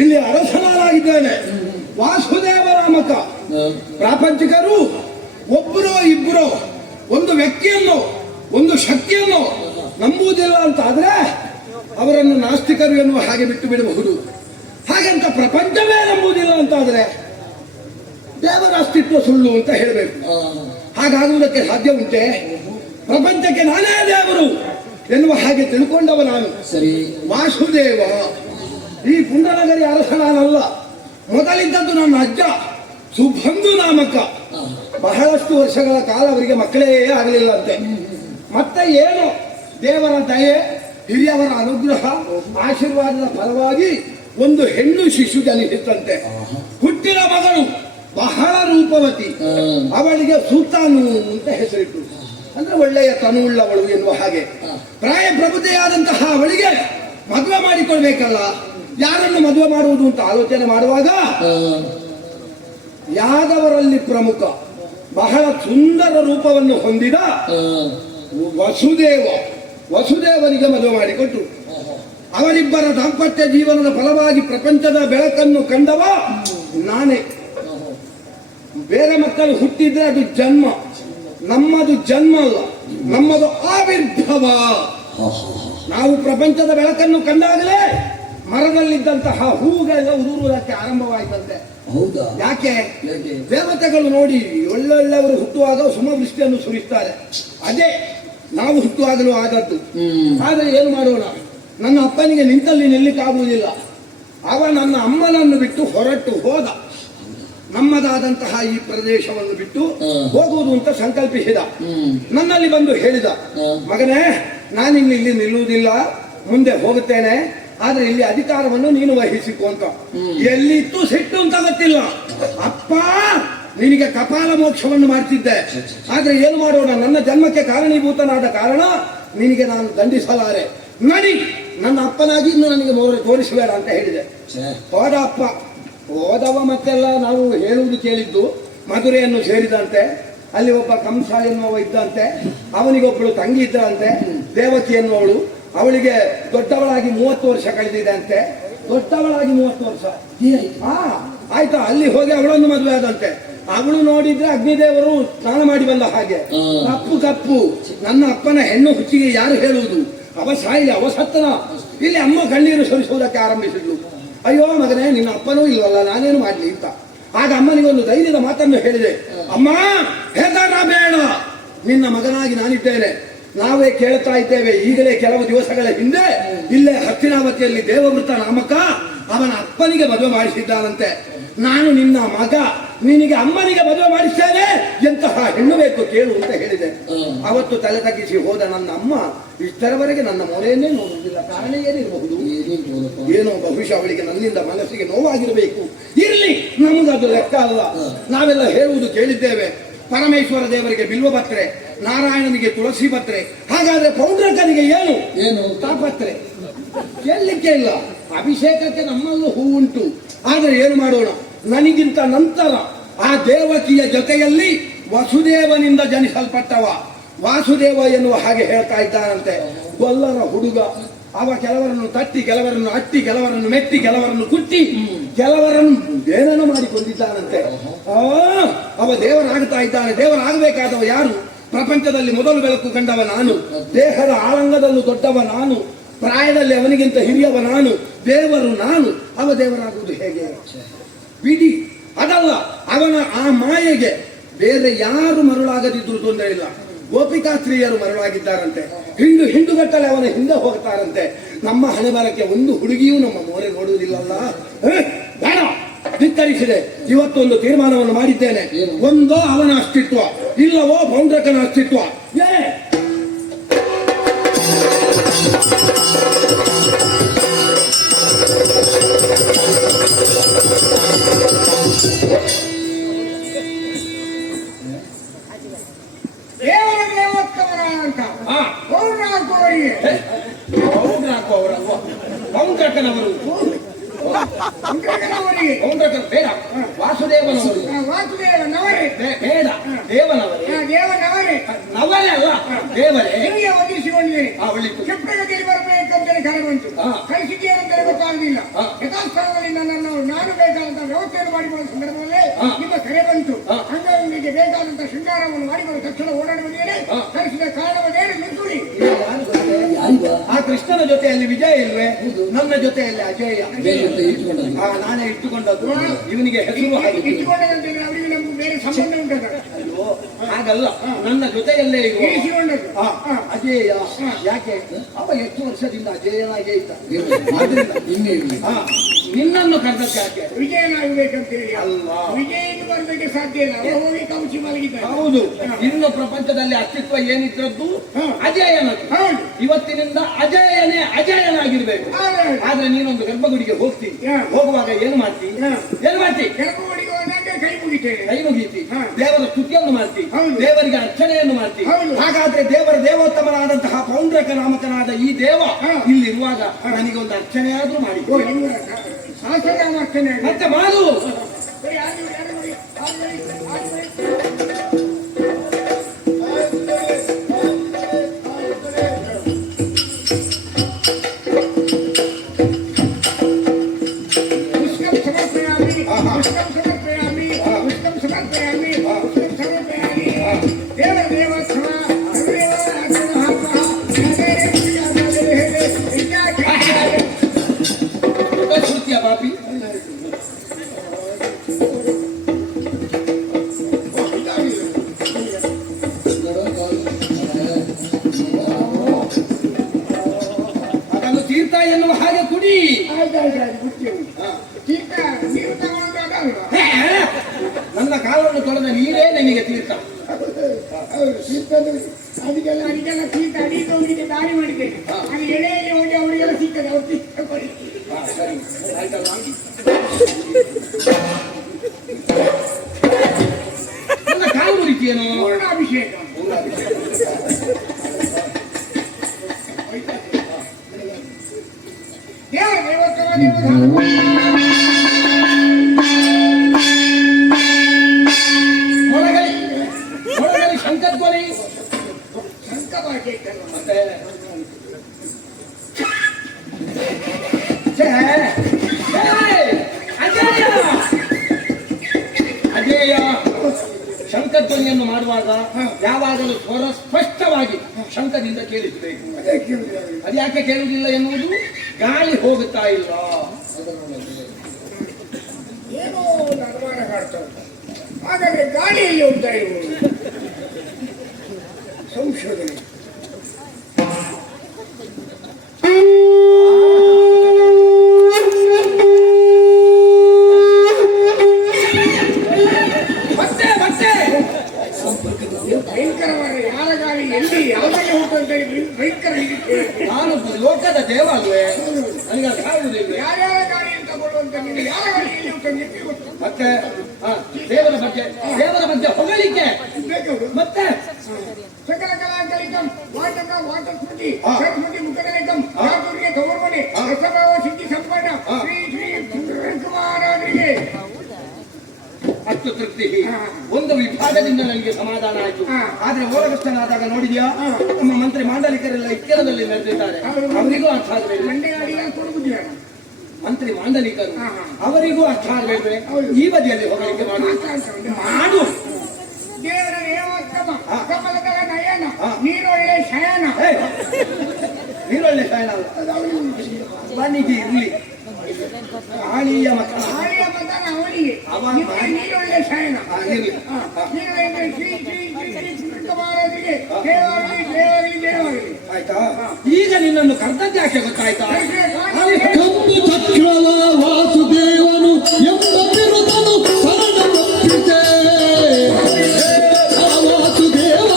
ಇಲ್ಲಿ ಅರಸನಾಗಿದ್ದೇನೆ. ವಾಸುದೇವರಾಮಕ ಪ್ರಾಪಂಚಿಕರು ಒಬ್ಬರೋ ಇಬ್ಬರೋ ಒಂದು ವ್ಯಕ್ತಿಯನ್ನು ಒಂದು ಶಕ್ತಿಯನ್ನು ನಂಬುವುದಿಲ್ಲ ಅಂತ ಆದ್ರೆ ಅವರನ್ನು ನಾಸ್ತಿಕರು ಎನ್ನುವ ಹಾಗೆ ಬಿಟ್ಟು ಬಿಡಬಹುದು. ಹಾಗಂತ ಪ್ರಪಂಚವೇ ನಂಬುವುದಿಲ್ಲ ಅಂತಾದ್ರೆ ದೇವರ ಅಸ್ತಿತ್ವ ಸುಳ್ಳು ಅಂತ ಹೇಳಬೇಕು. ಹಾಗಾಗುವುದಕ್ಕೆ ಸಾಧ್ಯ ಉಂಟೆ? ಪ್ರಪಂಚಕ್ಕೆ ನಾನೇ ದೇವರು ಎನ್ನುವ ಹಾಗೆ ತಿಳ್ಕೊಂಡವ ನಾನು. ಸರಿ, ವಾಸುದೇವ ಈ ಪುಂಡನಗರಿ ಅರಸ ನಾನಲ್ಲ. ಮೊದಲಿದ್ದದ್ದು ನನ್ನ ಅಜ್ಜ ಸುಬಂಧು ನಾಮಕ. ಬಹಳಷ್ಟು ವರ್ಷಗಳ ಕಾಲ ಅವರಿಗೆ ಮಕ್ಕಳೇ ಆಗಲಿಲ್ಲ ಅಂತೆ. ಮತ್ತೆ ಏನು ದೇವರ ದಯೆ, ಹಿರಿಯವರ ಅನುಗ್ರಹ, ಆಶೀರ್ವಾದದ ಫಲವಾಗಿ ಒಂದು ಹೆಣ್ಣು ಶಿಶು ಜನಿಸಿತ್ತಂತೆ. ಹುಟ್ಟಿದ ಮಗಳು ಬಹಳ ರೂಪವತಿ. ಅವಳಿಗೆ ಸುಲ್ತಾನು ಅಂತ ಹೆಸರಿಟ್ಟು, ಅಂದ್ರೆ ಒಳ್ಳೆಯ ತನುವುಳ್ಳವಳು ಎನ್ನುವ ಹಾಗೆ. ಪ್ರಾಯ ಪ್ರಬುದ್ಧೆಯಾದಂತಹ ಅವಳಿಗೆ ಮದುವೆ ಮಾಡಿಕೊಳ್ಬೇಕಲ್ಲ, ಯಾರನ್ನು ಮದುವೆ ಮಾಡುವುದು ಅಂತ ಆಲೋಚನೆ ಮಾಡುವಾಗ ಯಾದವರಲ್ಲಿ ಪ್ರಮುಖ ಬಹಳ ಸುಂದರ ರೂಪವನ್ನು ಹೊಂದಿದ ವಸುದೇವನಿಗೆ ಮದುವೆ ಮಾಡಿಕೊಟ್ಟು ಅವರಿಬ್ಬರ ದಾಂಪತ್ಯ ಜೀವನದ ಫಲವಾಗಿ ಪ್ರಪಂಚದ ಬೆಳಕನ್ನು ಕಂಡವ ನಾನೇ. ಬೇರೆ ಮಕ್ಕಳು ಹುಟ್ಟಿದ್ರೆ ಅದು ಜನ್ಮ, ನಮ್ಮದು ಜನ್ಮ ಅಲ್ಲ, ನಮ್ಮದು ಆವಿರ್ಭವ. ನಾವು ಪ್ರಪಂಚದ ಬೆಳಕನ್ನು ಕಂಡಾಗಲೇ ಮರದಲ್ಲಿದ್ದಂತಹ ಹೂಗಳೆಲ್ಲ ಉದುರುವುದಕ್ಕೆ ಆರಂಭವಾಯಿತಂತೆ. ಹೌದಾ? ಯಾಕೆ? ದೇವತೆಗಳು ನೋಡಿ ಒಳ್ಳೊಳ್ಳೆಯವರು ಹುಟ್ಟುವಾಗ ಸುಮವೃಷ್ಟಿಯನ್ನು ಸುರಿಸ್ತಾರೆ. ಅದೇ ನಾವು ಹುಟ್ಟುವಾಗಲೂ ಆದದ್ದು. ಆದರೆ ಏನು ಮಾಡೋಣ, ನನ್ನ ಅಪ್ಪನಿಗೆ ನಿಂತಲ್ಲಿ ನಿಲ್ಲಿಕ್ಕಾಗುವುದಿಲ್ಲ. ಅವ ನನ್ನ ಅಮ್ಮನನ್ನು ಬಿಟ್ಟು ಹೊರಟು ಹೋದ. ನಮ್ಮದಾದಂತಹ ಈ ಪ್ರದೇಶವನ್ನು ಬಿಟ್ಟು ಹೋಗುವುದು ಅಂತ ಸಂಕಲ್ಪಿಸಿದ. ನನ್ನಲ್ಲಿ ಬಂದು ಹೇಳಿದ, ಮಗನೇ, ನಾನಿಲ್ಲಿ ನಿಲ್ಲುವುದಿಲ್ಲ, ಮುಂದೆ ಹೋಗುತ್ತೇನೆ, ಆದ್ರೆ ಇಲ್ಲಿ ಅಧಿಕಾರವನ್ನು ನೀನು ವಹಿಸಿಕೊ ಅಂತ. ಎಲ್ಲಿತ್ತು ಸಿಟ್ಟು ಅಂತ ಗೊತ್ತಿಲ್ಲ. ಅಪ್ಪ, ನಿನಗೆ ಕಪಾಲ ಮೋಕ್ಷವನ್ನು ಮಾಡ್ತಿದ್ದೆ, ಆದ್ರೆ ಏನು ಮಾಡೋಣ, ನನ್ನ ಜನ್ಮಕ್ಕೆ ಕಾರಣೀಭೂತನಾದ ಕಾರಣ ನಿನಗೆ ನಾನು ದಂಡಿಸಲಾರೆ. ನಡಿ, ನನ್ನ ಅಪ್ಪನಾಗಿ ಇನ್ನು ನನಗೆ ತೋರಿಸಬೇಡ ಅಂತ ಹೇಳಿದೆ. ಹೋದ ಅಪ್ಪ. ಹೋದವ ಮತ್ತೆಲ್ಲ ನಾವು ಹೇಳುವುದು ಕೇಳಿದ್ದು. ಮಧುರೆಯನ್ನು ಸೇರಿದಂತೆ ಅಲ್ಲಿ ಒಬ್ಬ ಕಂಸ ಎನ್ನುವ ಇದ್ದಂತೆ, ಅವನಿಗೊಬ್ಬಳು ತಂಗಿ ಇದ್ದಂತೆ ದೇವಕಿ ಎನ್ನುವಳು. ಅವಳಿಗೆ ದೊಡ್ಡವಳಾಗಿ 30 ವರ್ಷ ಕಳೆದಿದೆ ಅಂತೆ. ದೊಡ್ಡವಳಾಗಿ 30 ವರ್ಷ ಆಯ್ತಾ. ಅಲ್ಲಿ ಹೋಗಿ ಅವಳನ್ನು ಮದುವೆ ಆದಂತೆ. ಅವಳು ನೋಡಿದ್ರೆ ಅಗ್ನಿದೇವರು ಸ್ನಾನ ಮಾಡಿ ಬಂದ ಹಾಗೆ. ಕಪ್ಪು. ನನ್ನ ಅಪ್ಪನ ಹೆಣ್ಣು ಹುಚ್ಚಿಗೆ ಯಾರು ಹೇಳುವುದು? ಅವ ಸಾಯಿಲಿ, ಅವ ಸತ್ತನ. ಇಲ್ಲಿ ಅಮ್ಮ ಕಣ್ಣೀರು ಸುರಿಸುವುದಕ್ಕೆ ಆರಂಭಿಸಿದ್ಲು. ಅಯ್ಯೋ ಮಗನೇ, ನಿನ್ನ ಅಪ್ಪನೂ ಇಲ್ವಲ್ಲ, ನಾನೇನು ಮಾಡ್ಲಿ ಅಂತ. ಆಗ ಅಮ್ಮನಿಗೊಂದು ಧೈರ್ಯದ ಮಾತನ್ನು ಹೇಳಿದೆ. ಅಮ್ಮ, ಹೆದರ ಬೇಡ, ನಿನ್ನ ಮಗನಾಗಿ ನಾನಿದ್ದೇನೆ. ನಾವೇ ಕೇಳ್ತಾ ಇದ್ದೇವೆ. ಈಗಲೇ ಕೆಲವು ದಿವಸಗಳ ಹಿಂದೆ ಇಲ್ಲೇ ಹಸ್ತಿನಾವತಿಯಲ್ಲಿ ದೇವವೃತ ನಾಮಕ ಅವನ ಅಪ್ಪನಿಗೆ ಮದುವೆ ಮಾಡಿಸಿದ್ದಾನಂತೆ. ನಾನು ನಿನ್ನ ಮಗ, ನಿನಗೆ ಅಮ್ಮನಿಗೆ ಮದುವೆ ಮಾಡಿಸ್ತೇನೆ, ಎಂತಹ ಹೆಣ್ಣು ಬೇಕು ಕೇಳು ಅಂತ ಹೇಳಿದೆ. ಅವತ್ತು ತಲೆ ತಗ್ಗಿಸಿ ಹೋದ ನನ್ನ ಅಮ್ಮ ಇಷ್ಟರವರೆಗೆ ನನ್ನ ಮೊರೆಯನ್ನೇ ನೋಡುವುದಿಲ್ಲ. ಕಾರಣ ಏನಿರಬಹುದು? ಏನೋ ಬಹುಶಃ ಅವಳಿಗೆ ನನ್ನಿಂದ ಮನಸ್ಸಿಗೆ ನೋವಾಗಿರಬೇಕು. ಇರ್ಲಿ, ನಮಗದು ಲೆಕ್ಕ ಅಲ್ಲ. ನಾವೆಲ್ಲ ಹೇಳುವುದು ಕೇಳಿದ್ದೇವೆ. ಪರಮೇಶ್ವರ ದೇವರಿಗೆ ಬಿಲ್ವ ಪತ್ರೆ, ನಾರಾಯಣನಿಗೆ ತುಳಸಿ ಪತ್ರೆ. ಹಾಗಾದ್ರೆ ಪೌಂಡ್ರಕನಿಗೆ ಏನು ತಾಪತ್ರೆ? ಕೇಳಲಿಕ್ಕೆ ಇಲ್ಲ. ಅಭಿಷೇಕಕ್ಕೆ ನಮ್ಮಲ್ಲೂ ಹೂವುಂಟು. ಆದರೆ ಏನು ಮಾಡೋಣ, ನನಗಿಂತ ನಂತರ ಆ ದೇವಕಿಯ ಜೊತೆಯಲ್ಲಿ ವಸುದೇವನಿಂದ ಜನಿಸಲ್ಪಟ್ಟವ ವಾಸುದೇವ ಎನ್ನುವ ಹಾಗೆ ಹೇಳ್ತಾ ಇದ್ದಾನಂತೆ. ಗೊಲ್ಲರ ಹುಡುಗ ಅವ ಕೆಲವರನ್ನು ತಟ್ಟಿ, ಕೆಲವರನ್ನು ಅಟ್ಟಿ, ಕೆಲವರನ್ನು ಮೆಟ್ಟಿ, ಕೆಲವರನ್ನು ಕುಟ್ಟಿ, ಕೆಲವರನ್ನು ಏನೇನೋ ಮಾಡಿಕೊಂಡಿದ್ದಾನಂತೆ. ಅವ ದೇವರಾಗ್ತಾ ಇದ್ದಾನೆ. ದೇವರಾಗಬೇಕಾದವ ಯಾರು? ಪ್ರಪಂಚದಲ್ಲಿ ಮೊದಲು ಬೆಳಕು ಕಂಡವ ನಾನು, ದೇಹದ ಆಳಂಗದಲ್ಲೂ ದೊಡ್ಡವ ನಾನು, ಪ್ರಾಯದಲ್ಲಿ ಅವನಿಗಿಂತ ಹಿರಿಯವ ನಾನು, ದೇವರು ನಾನು. ಅವ ದೇವರಾಗುವುದು ಹೇಗೆ? ಬಿಡಿ, ಅದಲ್ಲ. ಅವನ ಆ ಮಾಯೆಗೆ ಬೇರೆ ಯಾರು ಮರುಳಾಗದಿದ್ರು ತೊಂದರೆ ಇಲ್ಲ. ಗೋಪಿಕಾಸ್ತ್ರೀಯರು ಮರುಳಾಗಿದ್ದಾರಂತೆ. ಹಿಂಡುಗಟ್ಟಲೆ ಅವನ ಹಿಂದೆ ಹೋಗ್ತಾರಂತೆ. ನಮ್ಮ ಹಣೆ ಬರಕ್ಕೆ ಒಂದು ಹುಡುಗಿಯೂ ನಮ್ಮ ಮೋರೆ ನೋಡುವುದಿಲ್ಲಲ್ಲ. ಬೇಡ, ಧಿಕ್ಕರಿಸಿದೆ. ಇವತ್ತೊಂದು ತೀರ್ಮಾನವನ್ನು ಮಾಡಿದ್ದೇನೆ. ಒಂದೋ ಅವನ ಅಸ್ತಿತ್ವ, ಇಲ್ಲವೋ ಪೌಂಡ್ರಕನ ಅಸ್ತಿತ್ವ. ಪೌಂಡ್ರಕನವರು ಬೇಡ, ವಾಸುದೇವನವರೇ ಬೇಡ, ದೇವನವರೇ ನವರೇ ಅಲ್ಲ, ದೇವರೇ ಒದಿಸಿಕೊಂಡಿದ್ದೇನೆ. ಕ್ಷಿಪ್ರಗತಿಯಲ್ಲಿ ಬರಬೇಕಂತೇಳಿ ಕರೆ ಬಂತು. ಕಳಿಸಿದ್ದೇನೆಂದರೆ ಗೊತ್ತಾಗಲಿಲ್ಲ. ಯಥಾಸ್ಥಾನದಲ್ಲಿ ನನ್ನನ್ನು ನಾನು ಬೇಕಾದಂತಹ ವ್ಯವಸ್ಥೆಯನ್ನು ಮಾಡಿಕೊಳ್ಳುವ ಸಂದರ್ಭದಲ್ಲೇ ನಿಮ್ಮ ಕರೆ ಬಂತು. ಅಂಗನಿಗೆ ಬೇಕಾದಂತಹ ಶೃಂಗಾರವನ್ನು ಮಾಡಿಕೊಂಡು ತಕ್ಷಣ ಓಡಾಡಿ ಬಂದಿದ್ದೇನೆ. ಕಳಿಸಿದ ಕಾರಣವನ್ನೇನು ನಿಂತುಡಿ. ಆ ಕೃಷ್ಣನ ಜೊತೆಯಲ್ಲಿ ವಿಜಯ ಇಲ್ವೇ? ನನ್ನ ಜೊತೆಯಲ್ಲಿ ಅಜಯ. ನಾನೇ ಇಟ್ಟುಕೊಂಡದ್ದು. ಇವನಿಗೆ ಹೆಸರು ಇಟ್ಟುಕೊಂಡಂತೆ ಅವರಿಗೆ ನಮ್ಗೆ ಬೇರೆ ಸಂಬಂಧ ಉಂಟು. ಅಯ್ಯೋ, ಹಾಗಲ್ಲ. ನನ್ನ ಜೊತೆಯಲ್ಲೇ ಅಜೇಯ. ಯಾಕೆ? ಅವ ಎಷ್ಟು ವರ್ಷದಿಂದ ಅಜೇಯನಾಗೇ ಇದ್ದ. ನಿನ್ನನ್ನು ಕರೆದಕ್ಕೆ ಯಾಕೆ? ವಿಜಯನಾಗಬೇಕಂತೇಳಿ ಅಲ್ಲ. ವಿಜಯನು ಬರಲಿಕ್ಕೆ ಸಾಧ್ಯ ಇಲ್ಲ. ಹೋಗಿ ಕೌಚಿ ಮಲಗಿದ್ದಾರೆ. ಹೌದು, ಇನ್ನು ಪ್ರಪಂಚದಲ್ಲಿ ಅಸ್ತಿತ್ವ ಏನಿದ್ದದ್ದು ಅಜೇಯನದು. ಇವತ್ತಿನಿಂದ ಅಜೇಯನಾಗಿರ್ಬೇಕು. ಆದ್ರೆ ನೀನೊಂದು ಗರ್ಭಗುಡಿಗೆ ಹೋಗ್ತೀನಿ. ಹೋಗುವಾಗ ಏನು ಮಾಡ್ತಿ? ಗರ್ಭಗುಡಿಗೆ ಹೋದಾಗ ಕೈ ಮುಗಿತಿ, ದೇವರ ಸ್ತುತಿಯನ್ನು ಮಾಡ್ತಿ, ದೇವರಿಗೆ ಅರ್ಚನೆಯನ್ನು ಮಾಡ್ತಿ. ಹಾಗಾದ್ರೆ ದೇವೋತ್ತಮನಾದಂತಹ ಪೌಂಡ್ರಕ ನಾಮಕನಾದ ಈ ದೇವ ಇಲ್ಲಿರುವಾಗ ನನಗೆ ಒಂದು ಅರ್ಚನೆ ಆದ್ರೂ ಮಾಡಿ. ಮತ್ತೆ ಮಾಡು. ಎನ್ನುವ ಹಾಗೆ ಕುಡಿ. ನನ್ನ ಕಾಲವನ್ನು ತೊಳೆದ ನೀರೇ ನನಗೆ ತೀರ್ಥ. ಅದಕ್ಕೆಲ್ಲ ತೀರ್ಥ ಅಡಿಗೆ ಹೋಗಿದ್ದೆ, ದಾರಿ ಮಾಡಿದ್ದೇನೆ. ಅದು ಎಳೆಯಲ್ಲಿ ಹೋಗಿ ಅವರಿಗೆಲ್ಲ ಸಿಗ್ತದೆ. ಅವ್ರು ತೀರ್ಥ ಕೊಡಿ. ಸರಿ, ಆಯ್ತಲ್ಲ. ನನ್ನ ಕಾಲು ಮುರಿತೀಯೇನೋ? ಪೂರ್ಣಾಭಿಷೇಕ. ಮೊಳಗಲಿ ಶಂಕಧ್ವನಿ. ಮತ್ತೆ ಅಜೇಯ ಶಂಕಧ್ವನಿಯನ್ನು ಮಾಡುವಾಗ ಯಾವಾಗಲೂ ಸ್ವರ ಸ್ಪಷ್ಟವಾಗಿ ಶಂಕದಿಂದ ಕೇಳಿಸಬೇಕು. ಅದ್ಯಾಕೆ ಕೇಳುವುದಿಲ್ಲ ಎನ್ನುವುದು ಗಾಳಿ ಹೋಗುತ್ತಾ ಇಲ್ಲ. ಏನೋ ಅನುಮಾನ ಕಾಡ್ತಾರೆ. ಹಾಗಾದ್ರೆ ಗಾಳಿಯಲ್ಲಿ ಹೋಗ್ತಾ ಇರುವುದು ಸಂಶೋಧನೆ. ಭಯಂಕರವಾದ ಯಾರ ಗಾಳಿ ಎಲ್ಲಿ ಯಾವುದಕ್ಕೆ ಹೋಗ್ತಂತ ಭಯಂಕರ. ನಾನು ಲೋಕದ ದೇವ ಅಲ್ವೇ? ನನಗೆ ಯಾರ್ಯಾರ ಗಾಳಿಯನ್ನು ತಗೊಳ್ಳುವಂತ ಅಂತ ನೀನು ಯಾರ ಗಾಳಿಯಲ್ಲಿ ಉಂಟು ಗೊತ್ತು. ಮತ್ತೆ ದೇವರ ಬಗ್ಗೆ ಹೊಗಳಿಕೆ ಮತ್ತೆ ಸಕಲ ಕಲಾಕಲಿಕಂ ವಾಟಕ ವಾಟಸ್ಮೃತಿ ಸರ್ಸ್ಮೃತಿ ಮುಖಕಲಿಕಂ ಚಾತುರ್ಯ ಗೌರವನೆ ರಸಭಾವ ಸಿದ್ಧಿ ಸಂಪನ್ನ ಶ್ರೀ ಶ್ರೀ ಕುಮಾರರಿಗೆ ಅಷ್ಟು ತೃಪ್ತಿ. ಒಂದು ವಿಭಾಗದಿಂದ ನನಗೆ ಸಮಾಧಾನ ಆಯ್ತು. ಆದ್ರೆ ಓಲಗಷ್ಟನಾದಾಗ ನೋಡಿದ್ಯಾ, ನಮ್ಮ ಮಂತ್ರಿ ಮಾಂಡಲಿಕರೆಲ್ಲ ಇಕ್ಕೆಲದಲ್ಲಿ ನೆರೆದಿದ್ದಾರೆ. ಅವರಿಗೂ ಅರ್ಥ ಆಗಬೇಕು. ಮಂತ್ರಿ ಮಾಂಡಲಿಕರು ಅವರಿಗೂ ಅರ್ಥ ಆಗಬೇಕು. ಈ ಬದಿಯಲ್ಲಿ ಹೊಗಳಿಕೆ ಮಾಡು. ದೇವರ ನೇಮೋತ್ತಮ ಕಮಲದಳ ನಯನ ನೀರೊಳ್ಳೆ ಶಯನ. ನೀರೊಳ್ಳೆ ಶಯನ ಬನಿಗೆ ಇರ್ಲಿ. ಆಳಿಯ ಮತ ಅವನಿಗೆ ನೀರೊಳ್ಳೆ ಶಯನ ಶ್ರೀ ಶ್ರೀ ಶ್ರೀ ಶ್ರೀ ಕುಮಾರರಿಗೆ ದೇವಾಗಲಿ ದೇವಾಗಲಿ ದೇವಾಗಲಿ. ಆಯ್ತಾ? ಈಗ ನಿನ್ನನ್ನು ಕರ್ತವ್ಯಕ್ಕೆ ಗೊತ್ತಾಯ್ತಾ? ಕಂಬು ಚಕ್ರವ ವಾಸುದೇವನು ಎಂಬ ಬಿರುದನು ಶರಣ ಕೊಟ್ಟಿದೆ. ಆ ವಾಸುದೇವ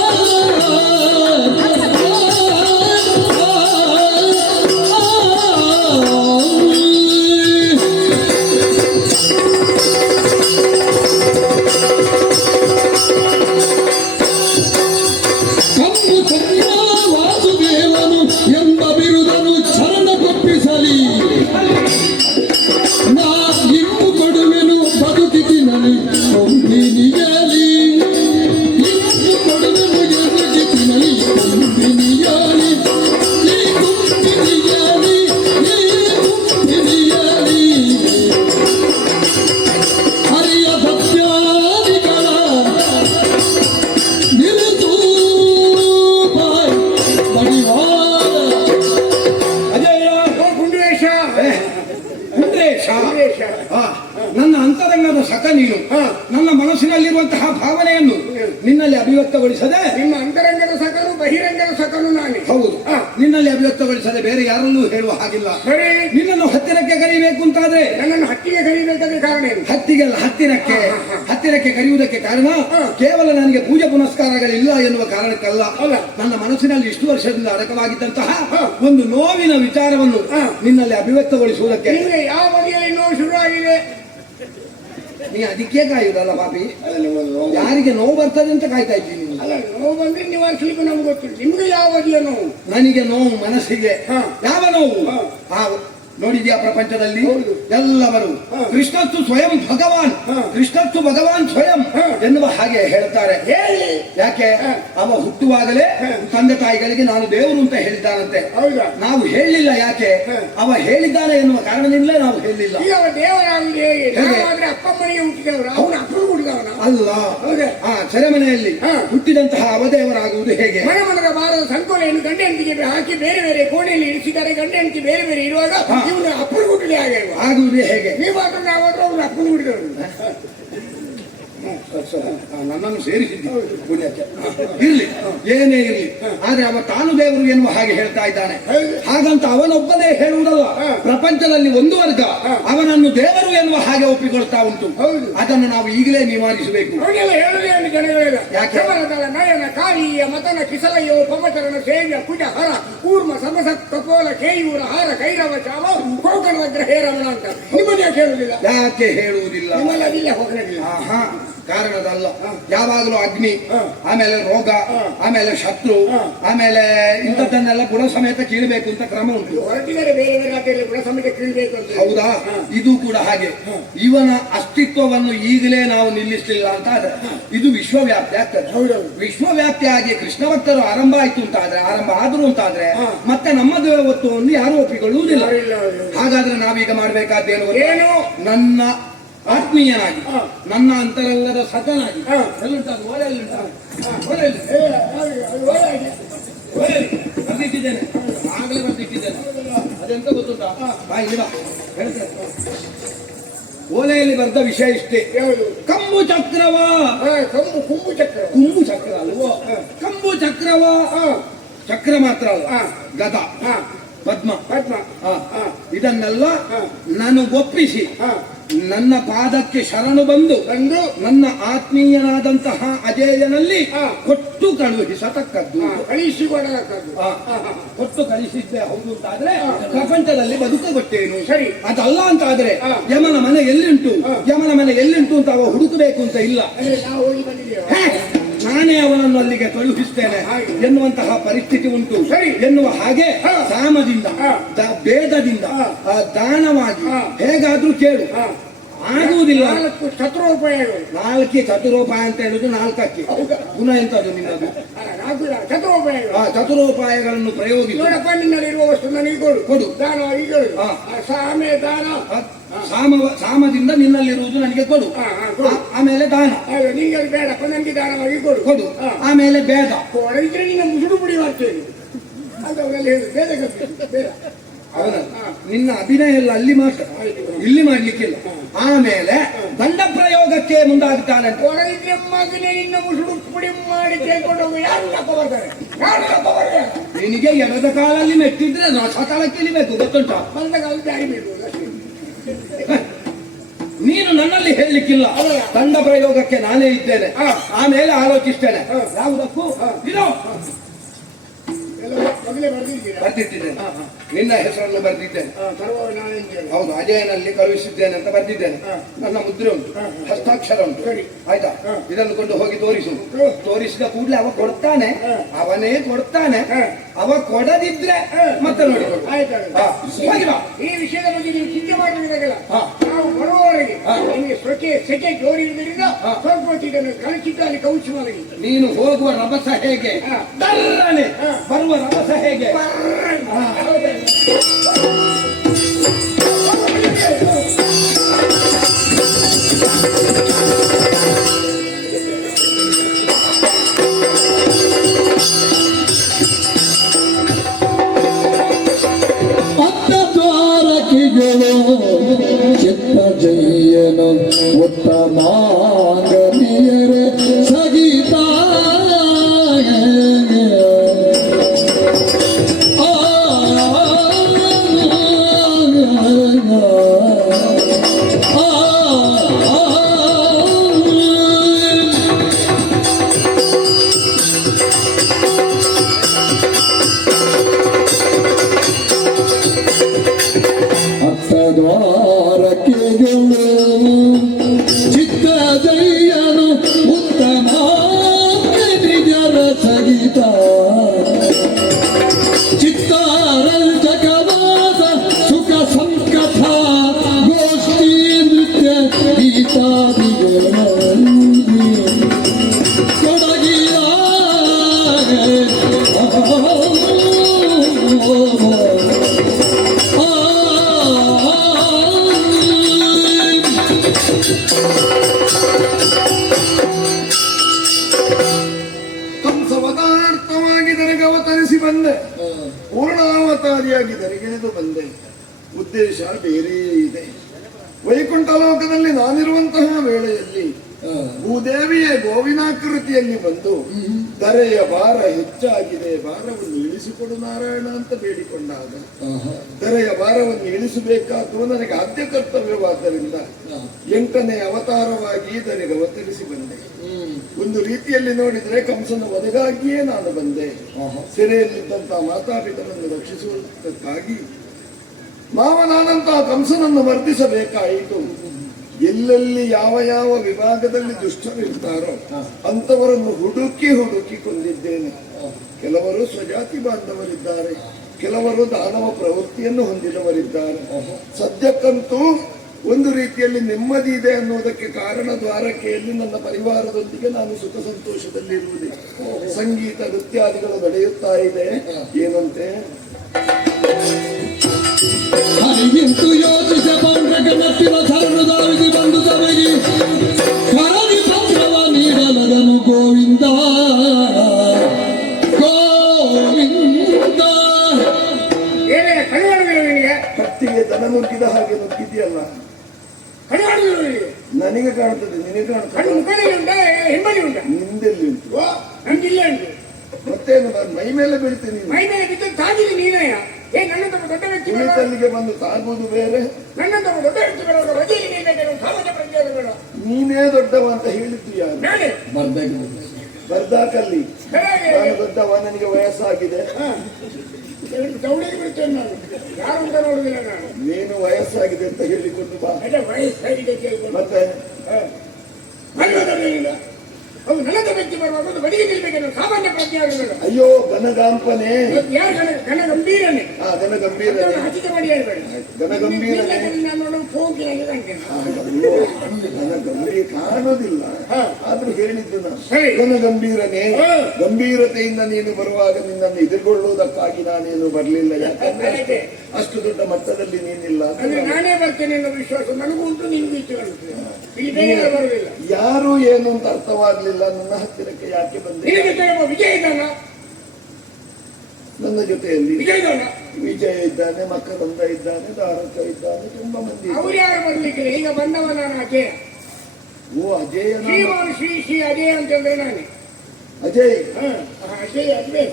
ಕಂಬು ಚಕ್ರ ವಾಸುದೇವನು ಎಂಬ ಬಿರುದನು ಶರಣ ಕೊಪ್ಪಿಸಲಿ. ನಾ ಇನ್ನು ಕೊಡುವೆನು ಬದುಕಿತಿನಲಿ ಕೊಂಬಿನಿಯಲಿ. ಇನ್ನು ಕೊಡುವೆನು ಬದುಕಿತಿನಲಿ ಕೊಂಬಿನಿಯಲಿ. ಈ ಕೊಂಬಿನಿಯಲಿ ಈ ಕೊಂಬಿನಿಯಲಿ ಹರಿಯ ಸತ್ಯಾದಿಗಳ ನಿರುತು ಬಡಿವಾರ ಅಜಯ ಗುಂಡ್ರೇಶ ಕುಂಡ್ರೇಶ. ನನ್ನ ಅಂತರಂಗದ ಸಖ ನೀನು. ನನ್ನ ಮನಸ್ಸಿನಲ್ಲಿರುವಂತಹ ಭಾವನೆಯನ್ನು ನಿನ್ನಲ್ಲಿ ಅಭಿವ್ಯಕ್ತಗೊಳಿಸದೆ, ನಿಮ್ಮ ಅಂತರಂಗದ ಸಕಲು ಬಹಿರಂಗದ ಸಕಲು ನಾನೇ. ಹೌದು, ನಿನ್ನಲ್ಲಿ ಅಭಿವ್ಯಕ್ತಗೊಳಿಸದೆ ಬೇರೆ ಯಾರಲ್ಲೂ ಹೇಳುವ ಹಾಗಿಲ್ಲ. ಸರಿ, ನಿನ್ನನ್ನು ಹತ್ತಿರಕ್ಕೆ ಕರೀಬೇಕು ಅಂತಾದ್ರೆ ನನ್ನನ್ನು ಹಟ್ಟಿಗೆ ಕರೀಬೇಕಾದ್ರೆ ಕಾರಣ ಏನು? ಹತ್ತಿಗೆಲ್ಲ ಹತ್ತಿರಕ್ಕೆ ಕರೆಯುವುದಕ್ಕೆ ಕಾರಣ ಕೇವಲ ನನಗೆ ಪೂಜೆ ಪುನಸ್ಕಾರಗಳಿಲ್ಲ ಎನ್ನುವ ಕಾರಣಕ್ಕಲ್ಲ. ನನ್ನ ಮನಸ್ಸಿನಲ್ಲಿ ಇಷ್ಟು ವರ್ಷದಿಂದ ಅಡಕವಾಗಿದ್ದಂತಹ ಒಂದು ನೋವಿನ ವಿಚಾರವನ್ನು ನಿನ್ನಲ್ಲಿ ಅಭಿವ್ಯಕ್ತಗೊಳಿಸುವುದಕ್ಕೆ. ನಿಮಗೆ ಯಾವ ಬಗೆಯಲ್ಲಿ ನೋವು ಶುರುವಾಗಿದೆ? ನೀ ಅದಕ್ಕೆ ಕಾಯುವುದಲ್ಲ ಪಾಪಿ. ಯಾರಿಗೆ ನೋವು ಬರ್ತದೆ ಅಂತ ಕಾಯ್ತಾ ಇದ್ದೀನಿ. ಅಲ್ಲ, ನೋವು ಬಂದ್ರೆ ನಿವಾರಿಸಲಿಕ್ಕೆ ನಮ್ಗೆ ಗೊತ್ತಿಲ್ಲ. ನಿಮ್ಗೆ ಯಾವ ಬಗೆಯ ನೋವು? ನನಗೆ ನೋವು ಮನಸ್ಸಿಗೆ. ಯಾವ ನೋವು? ನೋಡಿದ್ಯಾ, ಪ್ರಪಂಚದಲ್ಲಿ ಎಲ್ಲವರು ಕೃಷ್ಣಸ್ತು ಸ್ವಯಂ ಭಗವಾನ್, ಕೃಷ್ಣಸ್ತು ಭಗವಾನ್ ಸ್ವಯಂ ಎನ್ನುವ ಹಾಗೆ ಹೇಳ್ತಾರೆ. ಯಾಕೆ? ಅವ ಹುಟ್ಟುವಾಗಲೇ ತಂದೆ ತಾಯಿಗಳಿಗೆ ನಾನು ದೇವರು ಅಂತ ಹೇಳಿದ್ದಾನಂತೆ. ಹೌದಾ? ನಾವು ಹೇಳಲಿಲ್ಲ. ಯಾಕೆ? ಅವ ಹೇಳಿದ್ದಾನೆ ಎನ್ನುವ ಕಾರಣದಿಂದಲೇ ನಾವು ಹೇಳಲಿಲ್ಲ. ಈಗ ಅವ ದೇವರಾಗುವುದು ಹೇಗೆ? ನಾವಾದ್ರೆ ಅಪ್ಪಮ್ಮನಿಗೆ ಹುಟ್ಟಿದವರು, ಅವನ ಅಪ್ಪನ ಹುಟ್ಟಿದವನ ಅಲ್ಲ. ಹೌದಾ? ಸೆರೆಮನೆಯಲ್ಲಿ ಹುಟ್ಟಿದಂತಹ ಅವದೇವರಾಗುವುದು ಹೇಗೆ? ಮನ ಮನದ ಬಾರದ ಸಂಕೋಲೆಯನ್ನು ಗಂಡ ಹೆಂಡತಿಗೆ ಹಾಕಿ ಬೇರೆ ಬೇರೆ ಕೋಣೆಯಲ್ಲಿ ಇರಿಸಿದ್ದಾರೆ. ಗಂಡ ಹೆಂಡತಿ ಬೇರೆ ಬೇರೆ ಇರುವಾಗ ಇವನು ಅಪ್ಪನ ಹುಟ್ಟಿದೆ ಆಗುವುದೇ ಹೇಗೆ? ನೀವು ಮಾತ್ರ ನಾವಾದ್ರೂ ಅವ್ರು ಅಪ್ಪನ ಹುಟ್ಟಿದವರು. ನನ್ನನ್ನು ಸೇರಿಸಿದ್ದು ಪುಣ್ಯಕ್ಕೆ. ಇರ್ಲಿ, ಏನೇ ಇರ್ಲಿ, ಆದ್ರೆ ಅವ ತಾನು ದೇವರು ಎನ್ನುವ ಹಾಗೆ ಹೇಳ್ತಾ ಇದ್ದಾನೆ. ಹಾಗಂತ ಅವನೊಬ್ಬನೇ ಹೇಳುವುದಲ್ಲ, ಪ್ರಪಂಚದಲ್ಲಿ ಒಂದು ವರ್ಗ ಅವನನ್ನು ದೇವರು ಎನ್ನುವ ಹಾಗೆ ಒಪ್ಪಿಕೊಳ್ತಾ ಉಂಟು. ಅದನ್ನು ನಾವು ಈಗಲೇ ನಿವಾರಿಸಬೇಕು. ಹೇಳುದೇ ಜನಗಳಿಲ್ಲ. ಯಾಕೆ? ನಯನ ಕಾಳಿಯ ಮತನ ಕಿಸಲಯ್ಯೋ ಪಮಚರಣ ಸೇವ್ಯ ಕುಜ ಹರ ಕೂರ್ಮ ಸಮಸತ್ ಕಪೋಲ ಕೇಯೂರ ಹಾರ ಕೈರವ ಚಾವ ಕೋಕಣದ ಗ್ರಹೇ ರಮಣ ಅಂತ ನಿಮ್ಮನ್ನ ಯಾಕೆ ಹೇಳುವುದಿಲ್ಲ? ಯಾಕೆ ಹೇಳುವುದಿಲ್ಲ? ನಿಮ್ಮಲ್ಲಿ ಅದಿಲ್ಲ, ಹೋಗಲಿಲ್ಲ. ಕಾರಣದಲ್ಲ. ಯಾವಾಗಲೂ ಅಗ್ನಿ, ಆಮೇಲೆ ರೋಗ, ಆಮೇಲೆ ಶತ್ರು, ಆಮೇಲೆ ಇಂಥದ್ದನ್ನೆಲ್ಲ ಗುಣ ಸಮೇತ ಕೀಳಬೇಕು ಅಂತ ಕ್ರಮ ಉಂಟು. ಹೊರಟಿದರೆ ಬೇರೆ ಬೇರೆ ರಾಜ್ಯದಲ್ಲಿ ಗುಣ ಸಮೇತ ಕೀಳಬೇಕು ಅಂತ. ಹೌದಾ? ಇದು ಕೂಡ ಹಾಗೆ. ಇವನ ಅಸ್ತಿತ್ವವನ್ನು ಈಗಲೇ ನಾವು ನಿಲ್ಲಿಸಲಿಲ್ಲ ಅಂತ ಆದ್ರೆ ಇದು ವಿಶ್ವವ್ಯಾಪ್ತಿ ಆಗ್ತದೆ. ವಿಶ್ವವ್ಯಾಪ್ತಿ ಆಗಿ ಕೃಷ್ಣ ಭಕ್ತರು ಆರಂಭ ಆಯ್ತು ಅಂತಾದ್ರೆ, ಆರಂಭ ಆದ್ರು ಅಂತಾದ್ರೆ ಮತ್ತೆ ನಮ್ಮ ದೇವತ್ವವನ್ನು ಯಾರು ಒಪ್ಪಿಕೊಳ್ಳುವುದಿಲ್ಲ. ಹಾಗಾದ್ರೆ ನಾವೀಗ ಮಾಡಬೇಕಾದ್ದೇನು? ಏನು? ನನ್ನ ಆತ್ಮೀಯನಾಗಿ, ನನ್ನ ಅಂತರಂಗದ ಸತನಾಗಿ ಬರ್ದಿಟ್ಟಿದ್ದೇನೆ, ಆಗಲೇ ಬರ್ದಿಟ್ಟಿದ್ದೇನೆ. ಅದೆಂತ ಗೊತ್ತುಂಟಾ? ಹೇಳ್ತೇನೆ. ಓಲೆಯಲ್ಲಿ ಬರೆದ ವಿಷಯ ಇಷ್ಟೇ. ಕಂಬು ಚಕ್ರವ, ಕುಂಬು ಚಕ್ರ, ಕುಂಬು ಚಕ್ರ ಅಲ್ವೋ? ಕಂಬು ಚಕ್ರವ, ಚಕ್ರ ಮಾತ್ರ ಅಲ್ಲ, ಗದ, ಪದ್ಮ, ಇದನ್ನೆಲ್ಲ ನಾನು ಒಪ್ಪಿಸಿ ನನ್ನ ಪಾದಕ್ಕೆ ಶರಣು ಬಂದು ಬಂದು ನನ್ನ ಆತ್ಮೀಯನಾದಂತಹ ಅಜೇಯನಲ್ಲಿ ಹಾ. ಕೊಟ್ಟು ಕಳುಹಿಸತಕ್ಕದ್ದು. ಕಳಿಸಿಕೊಡತಕ್ಕದ್ದು. ಹಾ. ಕೊಟ್ಟು ಕಳಿಸಿದ್ದೆ ಹೌದು ಅಂತಾದ್ರೆ ಪ್ರಪಂಚದಲ್ಲಿ ಬದುಕಗೊಟ್ಟೇನು. ಸರಿ. ಅದಲ್ಲ ಅಂತಾದ್ರೆ ಹಾ. ಯಮನ ಮನೆ ಎಲ್ಲಿಂಟು, ಹಾ. ಯಮನ ಮನೆ ಎಲ್ಲಿಂಟು ಅಂತ ಅವ ಹುಡುಕಬೇಕು ಅಂತ ಇಲ್ಲ. ಅಂದ್ರೆ ನಾವು ಹೋಗಿ ಬಂದಿದ್ದೇವೆ. ಹೇ, ನಾನೇ ಅವನನ್ನು ಅಲ್ಲಿಗೆ ಕಳುಹಿಸ್ತೇನೆ ಹಾಗೆ. ಎನ್ನುವಂತಹ ಪರಿಸ್ಥಿತಿ ಉಂಟು. ಸರಿ. ಎನ್ನುವ ಹಾಗೆ ಹಾ. ಸಾಮದಿಂದ ಹಾ. ಭೇದದಿಂದ ಹಾ. ದಾನವಾಗಿ ಹಾ. ಹೇಗಾದ್ರೂ ಕೇಳು, ಹಾ. ಆಗುವುದಿಲ್ಲ. 4 ಶತ್ರುಪಾಯಗಳು. 4 ಚತುರೋಪಾಯ ಅಂತ ಹೇಳುದು 4ಕ್ಕೆ ಹೌದಾ? ಗುಣ ಎಂತದ್ದು ನಿನ್ನದು? 4 ಶತ್ರುಪಾಯಗಳು. ಆ ಚತುರೋಪಾಯಗಳನ್ನು ಪ್ರಯೋಗಿಸಿ ನೋಡಪ್ಪ, ನಿನ್ನಲ್ಲಿರುವ ವಸ್ತು ನನಗೆ ಕೊಡು. ಕೊಡು. ದಾನವಾಗಿ ಕೊಡು. ಹಾ. ಆಮೇಲೆ ದಾನ. ಸಾಮದಿಂದ ನಿನ್ನಲ್ಲಿರುವುದು ನನಗೆ ಕೊಡು. ಕೊಡು. ಆಮೇಲೆ ದಾನ ಅಯ್ಯೋ, ನಿಂಗೆ ಅದು ಬೇಡಪ್ಪ, ನನಗೆ ದಾನವಾಗಿ ಕೊಡು. ಕೊಡು. ಹಾ. ಆಮೇಲೆ ಭೇದ ಕೊಡದಿದ್ರೆ ನಿನ್ನ ಮುಸುಡು ಪುಡಿ ಮಾಡ್ತೇನೆ ಅಂತ ಅವರಲ್ಲಿ ಹೇಳುದು. ಬೇಡ ಕಪ್ಪಿ, ಬೇಡ. ಅವನ ಹಾ. ನಿನ್ನ ಅಭಿನಯ ಎಲ್ಲ ಅಲ್ಲಿ ಮಾತ್ರ, ಇಲ್ಲಿ ಮಾಡ್ಲಿಕ್ಕಿಲ್ಲ. ಆಮೇಲೆ ದಂಡ ಪ್ರಯೋಗಕ್ಕೆ ಮುಂದಾಗ್ತಾನೆ. ಕೊಡದಿದ್ರೆ ಮಗನೇ ನಿನ್ನ ಮುಸುಡು ಪುಡಿ ಮಾಡಿ ಕೇಳ್ಕೊಂಡು ಹೋಗು. ಯಾರು ತಪ್ಪ ಬರ್ತಾರೆ? ಯಾರು ತಪ್ಪ ಬರ್ತಾರೆ? ನಿನಗೆ ಎಡದ ಕಾಲಲ್ಲಿ ಮೆಟ್ಟಿದ್ರೆ ಸಕಾಲಕ್ಕೆ ಇಳಿಬೇಕು, ಗೊತ್ತುಂಟ? ಬಂದ ಕಾಲ ಜಾರಿ ಬಿಡುವುದು ಅಷ್ಟೇ. ನೀನು ನನ್ನಲ್ಲಿ ಹೇಳಲಿಕ್ಕಿಲ್ಲ. ದಂಡ ಪ್ರಯೋಗಕ್ಕೆ ನಾನೇ ಇದ್ದೇನೆ. ಹಾ. ಆಮೇಲೆ ಆಲೋಚಿಸ್ತೇನೆ. ಹಾ. ಯಾವುದಕ್ಕೂ ಇದು ಎಲ್ಲ ಮೊದಲೇ ಬರ್ದಿದ್ದೀರಾ? ಬರ್ದಿಟ್ಟಿದ್ದೇನೆ. ನಿನ್ನ ಹೆಸರನ್ನು ಬರ್ದಿದ್ದೇನೆ. ತರುವಾಗ ನಾಳೆ ಅಂತೇಳಿ. ಹೌದು, ಅಜಯನಲ್ಲಿ ಕಳುಹಿಸಿದ್ದೇನೆ ಅಂತ ಬರ್ದಿದ್ದೇನೆ. ಹಾ. ನನ್ನ ಮುದ್ರೆ ಉಂಟು, ಹಾ. ಹಸ್ತಾಕ್ಷರ ಉಂಟು. ಸರಿ. ಆಯ್ತಾ? ಹಾ. ಇದನ್ನು ಕೊಂಡು ಹೋಗಿ ತೋರಿಸು. ಹಾ. ತೋರಿಸಿದ ಕೂಡಲೇ ಅವ ಕೊಡ್ತಾನೆ. ಹಾ. ಅವನೇ ಕೊಡ್ತಾನೆ. ಹಾ. ಅವ ಕೊಡದಿದ್ರೆ ಹಾ. ಮತ್ತೆ ನೋಡಿಕೊಳ್ಳು. ಆಯ್ತಾಗಲ್ಲ. ಹಾ. ಹೋಗಿ ಬಾ. ಈ ವಿಷಯದ ಬಗ್ಗೆ ನೀವು ಚಿಂತೆ ಮಾಡಬೇಕಾಗಿಲ್ಲ. ಹಾ. ನಾವು ಬರುವವರೆಗೆ ಹಾ. ನಿಮಗೆ ಸೆಕೆ ಜೋರಿರುವುದರಿಂದ ಹಾ. ಸ್ವಲ್ಪ ಹೊತ್ತಿಗೆ ಕಳಿಸಿದ್ದು ಅಲ್ಲಿ ಕೌಚು ಮಲಗಿ. ನೀನು ಹೋಗುವ ರಭಸ ಹೇಗೆ, ಹಾ. ತರ್ರನೆ ಹಾ. ಬರುವ ರಭಸ ಹೇಗೆ. ಅತ್ತ ದ್ವಾರಕಿಗಳು ಚಿತ್ತ ಜಯ್ಯನು ಉತ್ತಮಾಂಗನಿಯರೆ ಸಗಿತ ದ್ವಾರಕೆಗಳು ಚಿತ್ತ ಜಯ್ಯನು ಉತ್ತಮ ನಿಜರ ಸಗಿತ ಚಿತ್ತಾರಂಜಕವಾದ ಸುಖ ಸಂಕಥ ಗೋಷ್ಠಿ ನೃತ್ಯ ಗೀತಾದಿಗಳಲ್ಲಿ ಕೊಡಗಿಯ ಕಂಸವತಾರ್ಥವಾಗಿ ದರೆಗೆ ಅವತರಿಸಿ ಬಂದೆ, ಪೂರ್ಣಾವತಾರಿಯಾಗಿ ದರೆಗೆಳೆದು ಬಂದೆ. ಉದ್ದೇಶ ಬೇರೆಯೇ ಇದೆ. ವೈಕುಂಠ ಲೋಕದಲ್ಲಿ ನಾನಿರುವಂತಹ ವೇಳೆಯಲ್ಲಿ ಭೂದೇವಿಯೇ ಗೋವಿನಾಕೃತಿಯಲ್ಲಿ ಬಂದು ಧರೆಯ ಭಾರ ಹೆಚ್ಚಾಗಿದೆ, ಭಾರವನ್ನು ಇಳಿಸಿಕೊಡು ನಾರಾಯಣ ಅಂತ ಬೇಡಿಕೊಂಡಾಗ ಧರೆಯ ಭಾರವನ್ನು ಇಳಿಸಬೇಕಾದ್ದು ನನಗೆ ಆದ್ಯ ಕರ್ತವ್ಯವಾದ್ದರಿಂದ 8ನೇ ಅವತಾರವಾಗಿ ಧರೆಗೆ ಅವತರಿಸಿ ಬಂದೆ. ಒಂದು ರೀತಿಯಲ್ಲಿ ನೋಡಿದ್ರೆ ಕಂಸನ ಒದಗಾಗಿಯೇ ನಾನು ಬಂದೆ. ಸೆರೆಯಲ್ಲಿದ್ದಂತಹ ಮಾತಾಪಿತರನ್ನು ರಕ್ಷಿಸುವುದಕ್ಕಾಗಿ ಮಾವನಾದಂತಹ ಕಂಸನನ್ನು ವರ್ಧಿಸಬೇಕಾಯಿತು. ಎಲ್ಲೆಲ್ಲಿ ಯಾವ ಯಾವ ವಿಭಾಗದಲ್ಲಿ ದುಷ್ಟರಿರ್ತಾರೋ ಅಂತವರನ್ನು ಹುಡುಕಿ ಹುಡುಕಿ ಕೊಂದಿದ್ದೇನೆ. ಕೆಲವರು ಸ್ವಜಾತಿ ಬಾಂಧವರಿದ್ದಾರೆ, ಕೆಲವರು ದಾನವ ಪ್ರವೃತ್ತಿಯನ್ನು ಹೊಂದಿದವರಿದ್ದಾರೆ. ಸದ್ಯಕ್ಕಂತೂ ಒಂದು ರೀತಿಯಲ್ಲಿ ನೆಮ್ಮದಿ ಇದೆ ಅನ್ನೋದಕ್ಕೆ ಕಾರಣ ದ್ವಾರಕೆಯಲ್ಲಿ ನನ್ನ ಪರಿವಾರದೊಂದಿಗೆ ನಾನು ಸುಖ ಸಂತೋಷದಲ್ಲಿರುವುದೇ. ಸಂಗೀತ ನೃತ್ಯಾದಿಗಳು ನಡೆಯುತ್ತಾ ಇದೆ. ಏನಂತೆ ಹರಿಗಿಂತು ಯೋಚಿಸ ಪೌಂಡ್ರಗಮತ್ತಿನ ಶರಣು ದಾವಿಸಿ ಬಂದು ಸಭೆಗೆ ಕರದಿ ಪತ್ರವ ನೀಡಲದನು ಗೋವಿಂದ ಗೋವಿಂದ. ಏನೇ ಕಡಿವಾಡುಗಳು ನಿನಗೆ? ಕತ್ತಿಗೆ ದನ ನುಗ್ಗಿದ ಹಾಗೆ ನುಗ್ಗಿದೆಯಲ್ಲ. ಕಡಿವಾಡುಗಳು ನಿನಗೆ? ನನಗೆ ಕಾಣ್ತದೆ, ನಿನಗೆ ಕಣ್ಣು ಕಾಣ್ತದೆ. ಮುಖದಲ್ಲಿ ಉಂಟಾ, ಹಿಂಬದಿ ಉಂಟಾ? ನಿಂದೆಲ್ಲಿ ಉಂಟು? ಓ, ನಮ್ಗಿಲ್ಲ ಉಂಟು. ಮತ್ತೇನು, ನಾನು ಮೈ ಮೇಲೆ ಬೀಳ್ತೀನಿ. ಮೈ ಮೇಲೆ ಬಿದ್ದು ತಾಗಿದ್ದು ನೀನಯ್ಯ. ನನ್ನ ತಮ್ಮ ದೊಡ್ಡ ವ್ಯಕ್ತಿ ಕುಳಿತಲ್ಲಿಗೆ ಬಂದು ತಾಗುವುದು ಬೇರೆ, ನನ್ನ ತಮ್ಮ ದೊಡ್ಡ ವ್ಯಕ್ತಿ ಬರೋದು ಬಗೆಯಲ್ಲಿ ಸಾಮಾನ್ಯ ಪ್ರಜ್ಞೆಯನ್ನು ಬೇಡ. ನೀನೇ ದೊಡ್ಡವ ಅಂತ ಹೇಳಿದ್ದು ಯಾರು? ನಾನೇ ಬರ್ಬೇಕು. ಬರ್ದಾಕಲ್ಲಿ ಹೇಗೆ ನಾನು ದೊಡ್ಡವ, ನನಗೆ ವಯಸ್ಸಾಗಿದೆ. ದೌಡಿಗೆ ಬಿಡ್ತೇನೆ ನಾನು, ಯಾರು ಅಂತ ನೋಡುದಿಲ್ಲ ನಾನು. ನೀನು ವಯಸ್ಸಾಗಿದೆ ಅಂತ ಹೇಳಿಕೊಂಡು ಬಾ. ಅದೇ ವಯಸ್ಸಾಗಿದೆ ಕೇಳ್ಕೊಂಡು ಮತ್ತೆ ಅಲ್ಲದಲ್ಲ ಅವ್ರು ನನಗೆ ವ್ಯಕ್ತಿ ಬರುವಾಗ ಒಂದು ಬಡಿಗೆ ನಿಲ್ಬೇಕನ್ನೋ ಸಾಮಾನ್ಯ ಪ್ರಜ್ಞೆ ಆಗಲಿಲ್ಲ. ಅಯ್ಯೋ ಘನಗಾಂಪನೆ, ಯಾರು ಗಣ ಗಂಭೀರನೇ ಘನಗಂಭೀರನೇ, ಹಚ್ಚಿಕೆ ಮಾಡಿ ಹೇಳ್ಬೇಡಿ. ಘನಗಂಭೀರನೇ. ನಾನು ನೋಡೋದು ಹೋಗಿಲ್ಲ ಕಾಣ್ತೇನೆ. ಘನಗಂಭೀರ ಕಾಣೋದಿಲ್ಲ, ಆದ್ರೂ ಹೇಳಿದ್ದು ನಾನು. ಸರಿ. ಘನಗಂಭೀರನೇ, ಗಂಭೀರತೆಯಿಂದ ನೀನು ಬರುವಾಗ ನಿನ್ನನ್ನು ಎದುರುಗೊಳ್ಳುವುದಕ್ಕಾಗಿ ನಾನೇನು ಬರಲಿಲ್ಲ. ಯಾಕಂದ್ರೆ ಅಷ್ಟು ದೊಡ್ಡ ಮಟ್ಟದಲ್ಲಿ ನೀನಿಲ್ಲ. ಅಂದ್ರೆ ನಾನೇ ಬರ್ತೇನೆ ಅನ್ನೋ ವಿಶ್ವಾಸ ನನಗೂ ಉಂಟು, ನಿನ್ಗೂ ಇತ್ತು ಕಾಣುತ್ತೆ. ಇಲ್ಲಿ ಬೇರೆ ಬರುವುದಿಲ್ಲ. ಯಾರು ಏನು ಅಂತ ಅರ್ಥವಾಗ್ಲಿಲ್ಲ. ನನ್ನ ಹತ್ತಿರಕ್ಕೆ ಯಾಕೆ ಬಂದೆ? ನಿನ್ನ ಜೊತೆ ಒಬ್ಬ ವಿಜಯ ಇದ್ದಾನ, ನನ್ನ ಜೊತೆಯಲ್ಲಿ ವಿಜಯ ಇದ್ದಾನ. ವಿಜಯ ಇದ್ದಾನೆ, ಮಕರಂದ ಇದ್ದಾನೆ, ಧಾರಕ ಇದ್ದಾನೆ, ತುಂಬಾ ಮಂದಿ ಇದ್ದಾರೆ. ಅವ್ರು ಯಾರು ಬರ್ಲಿಕ್ಕೆ ಈಗ ಬಂದವ ನಾನು ಅಜಯ. ಓ ಅಜಯ, ಶ್ರೀಮಾನ್ ಶ್ರೀ ಅಜಯ ಅಂತಂದ್ರೆ ನಾನೇ. ಅಜಯ್. ಅಜಯ್ ಅದ್ವೇ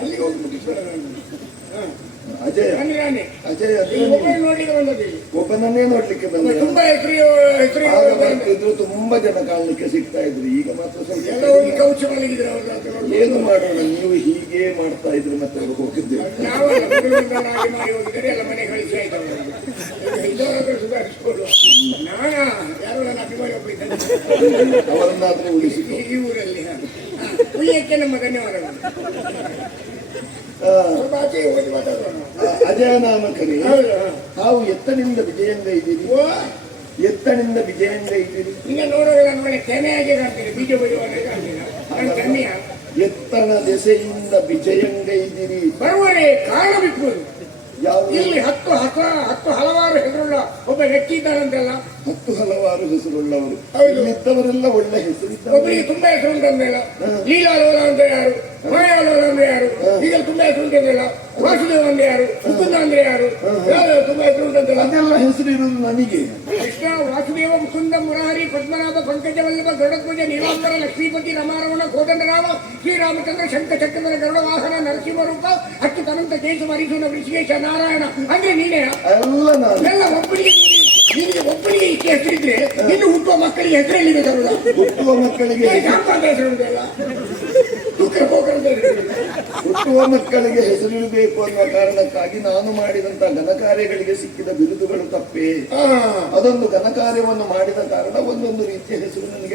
ಅಲ್ಲಿಗೆ ಹೋಗಿ ಮುಟ್ಟಿಸ್ಬೇಡ ನಾನು. ಅಜಯ ಅಂದ್ರೆ ನಾನೇ ಅಜಯ್ ಮೊಬೈಲ್ ನೋಡ್ಲಿಕ್ಕೆ ಬಂದದ್ದು. ಒಬ್ಬನನ್ನೇ ನೋಡ್ಲಿಕ್ಕೆ ಬಂದ. ತುಂಬಾ ಆಗ ಬರ್ತಿದ್ರು, ತುಂಬಾ ಜನ ಕಾಣಲಿಕ್ಕೆ ಸಿಗ್ತಾ ಇದ್ರು. ಈಗ ಮಾತ್ರ ಎಲ್ಲ ಸ್ವಲ್ಪ ಹೋಗಿ ಕೌಚ ಮಲಗಿದ್ರೆ ಅವ್ರು. ಏನು ಮಾಡೋಣ, ನೀವು ಹೀಗೆ ಮಾಡ್ತಾ ಇದ್ರು ಮತ್ತೆ ಅವ್ರು ಹೋಗಿದ್ದೇವೆ. ನಾವೆಲ್ಲ ಮದುವೆಗಳಾಗಿ ಮಾಡಿ ಹೋಗಿದ್ದಾರೆ, ಎಲ್ಲ ಮನೆ ಕಳಿಸಿ ಆಯ್ತಲ್ಲ. ಇದವರಾದ್ರೂ ಸುಧಾರಿಸ್ಕೊಡು. ನಾನಾ ಯಾರು ನನ್ನ ಅಭಿಮಾನಿ ಒಬ್ಬ ಇದ್ದಾನೆ, ಅವರನ್ನಾದ್ರೂ ಉಳಿಸಿಕೊ. ಈ ಊರಲ್ಲಿ ಉಯ್ಯಕ್ಕೆ ನಮ್ಮ ಧನ್ಯವಾದಗಳು. ಸ್ವಲ್ಪ ಆಚೆ ಹೋಗಿ ಮಾತಾಡೋಣ. ಅಜಯ ನಾಮಕರೇ, ಹೌದು. ತಾವು ಎತ್ತನಿಂದ ವಿಜಯಂಗ ಇದ್ದೀರಿ, ಎತ್ತನಿಂದ ವಿಜಯಂಗ ಇದ್ದೀರಿ. ಈಗ ನೋಡುವಾಗ ನನ್ನ ಮನೆ ತೆನೆಯಾಗೆ ಕಾಣ್ತೀರಿ, ಬೀಜ ಬೆಳೆಯುವಾಗ ಕಾಣ್ತೀರ. ನನ್ನ ಕನ್ನೆಯ ಎತ್ತನ ದೆಸೆಯಿಂದ ವಿಜಯಂಗ ಇದ್ದೀರಿ. ಬರುವರೆ ಕಾರಣ ಬಿಟ್ಬೋದು. ಯಾವ ಇಲ್ಲಿ ಹತ್ತು ಹಲವಾರು ಹೆಸರುಳ್ಳ ಒಬ್ಬ ವ್ಯಕ್ತಿ ಇದ್ದಾನಂತೆಲ್ಲ. 10 ಹಲವಾರು ಹೆಸರುಳ್ಳವರು. ಹೌದು. ಇಲ್ಲಿದ್ದವರೆಲ್ಲ ಒಳ್ಳೆ ಹೆಸರಿದ್ದಾರೆ. ಒಬ್ಬರಿಗೆ ತುಂಬಾ ಹೆಸರು ಉಂಟಂದೆಲ್ಲ. ಲೀಲಾಲೋಲ ಅಂತ ಯಾರು, ಮಾಯಾಲೋಲ ಅಂದ್ರೆ ಯಾರು, ಈಗ ತುಂಬಾ ಹೆಸರು ಉಂಟಂದೆಲ್ಲ. ವಾಸುದೇವ ಅಂದ್ರೆ ಯಾರು, ಮುಕುಂದ ಅಂದ್ರೆ ಯಾರು, ಯಾರು ತುಂಬಾ ಹೆಸರು ಉಂಟಂತೆಲ್ಲ. ಅದೆಲ್ಲ ಹೆಸರು ಇರುವುದು ನನಗೆ. ಕೃಷ್ಣ, ವಾಸುದೇವ, ಮುಕುಂದ, ಮುರಾರಿ, ಪದ್ಮನಾಭ, ಪಂಕಜ ವಲ್ಲಭ, ಗರುಡಧ್ವಜ, ನೀಲಾಂಬರ, ಲಕ್ಷ್ಮೀಪತಿ, ರಮಾರಮಣ, ಕೋದಂಡರಾಮ, ಶ್ರೀರಾಮಚಂದ್ರ, ಶಂಖ ಚಕ್ರಧರ, ಗರುಡ ವಾಹನ, ನರಸಿಂಹ ರೂಪ, ಅಚ್ಚು ತನಂತ ಕೇಶವ, ಅರಿಶುನ, ಋಷಿಕೇಶ, ನಾರಾಯಣ ಅಂದ್ರೆ ನೀನೇ. ಎಲ್ಲ ನಾನು. ಎಲ್ಲ ಒಬ್ಬನಿಗೆ ಇಷ್ಟು ಹೆಸರಿದ್ರೆ ಇನ್ನು ಹುಟ್ಟುವ ಮಕ್ಕಳಿಗೆ ಹೆಸರಲ್ಲಿ ತರುವುದ? ಹುಟ್ಟುವ ಮಕ್ಕಳಿಗೆ ಹೆಸರು ಉಂಟಲ್ಲ, ಹುಟ್ಟುವ ಮಕ್ಕಳಿಗೆ ಹೆಸರಿಡಬೇಕು ಅನ್ನುವ ಕಾರಣಕ್ಕಾಗಿ ನಾನು ಮಾಡಿದಂತಹ ಘನಕಾರ್ಯಗಳಿಗೆ ಸಿಕ್ಕಿದ ಬಿರುದುಗಳು ತಪ್ಪೇ. ಅದೊಂದು ಘನಕಾರ್ಯವನ್ನು ಮಾಡಿದ ಕಾರಣ ಒಂದೊಂದು ರೀತಿಯ ಹೆಸರು ನನಗೆ.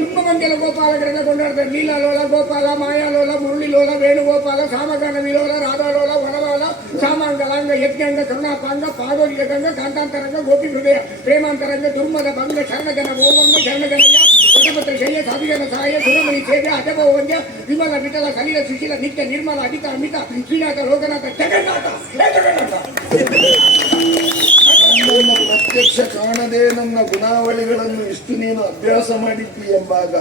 ತುಂಬ ಮಂದಿಯಲ್ಲ ಗೋಪಾಲಕರನ್ನ ಕೊಂಡಾಡ್ತಾರೆ. ಲೀಲಾಲೋಲ, ಗೋಪಾಲ, ಮಾಯಾಲೋಲ, ಮುರಳಿಲೋಲ, ವೇಣುಗೋಪಾಲ, ಸಾಮಗಾನ ವಿಲೋಲ, ರಾಧಾಲೋಲ, ವನವಾಲ, ಸಾಮಾಂಗಲಾಂಗ, ಯಜ್ಞಾಂಗ, ಕರುಣಾಪಾಂಗ, ಪಾದೋಲಿಗಂಗ, ಕಾಂತಾಂತರಂಗ, ಗೋಪಿ ಹೃದಯ, ಪ್ರೇಮಾಂತರಂಗ, ದುರ್ಮದ ಭಂಗ, ಶರಣಗನ ಗೋವಂಗ, ಶರಣಗನಯ್ಯ, ಪಟಪತ್ರ ಶಯ್ಯ, ಸಾಧಿಗನ ಸಹಾಯ, ಸುರಮಣಿ ಸೇವ್ಯ, ಅಜಭವಂದ್ಯ, ವಿಮಲ, ವಿಠಲ, ಸಲಿಲ, ಸುಶೀಲ, ನಿತ್ಯ, ನಿರ್ಮಲ, ಅಮಿತ, ಅಮಿತ, ಶ್ರೀನಾಥ, ಲೋಕನಾಥ, ಜಗನ್ನಾಥ. ನನ್ನ ಪ್ರತ್ಯಕ್ಷ ಕಾಣದೆ ನನ್ನ ಗುಣಾವಳಿಗಳನ್ನು ಇಷ್ಟು ನೀನು ಅಭ್ಯಾಸ ಮಾಡಿದ್ದಿ ಎಂಬಾಗ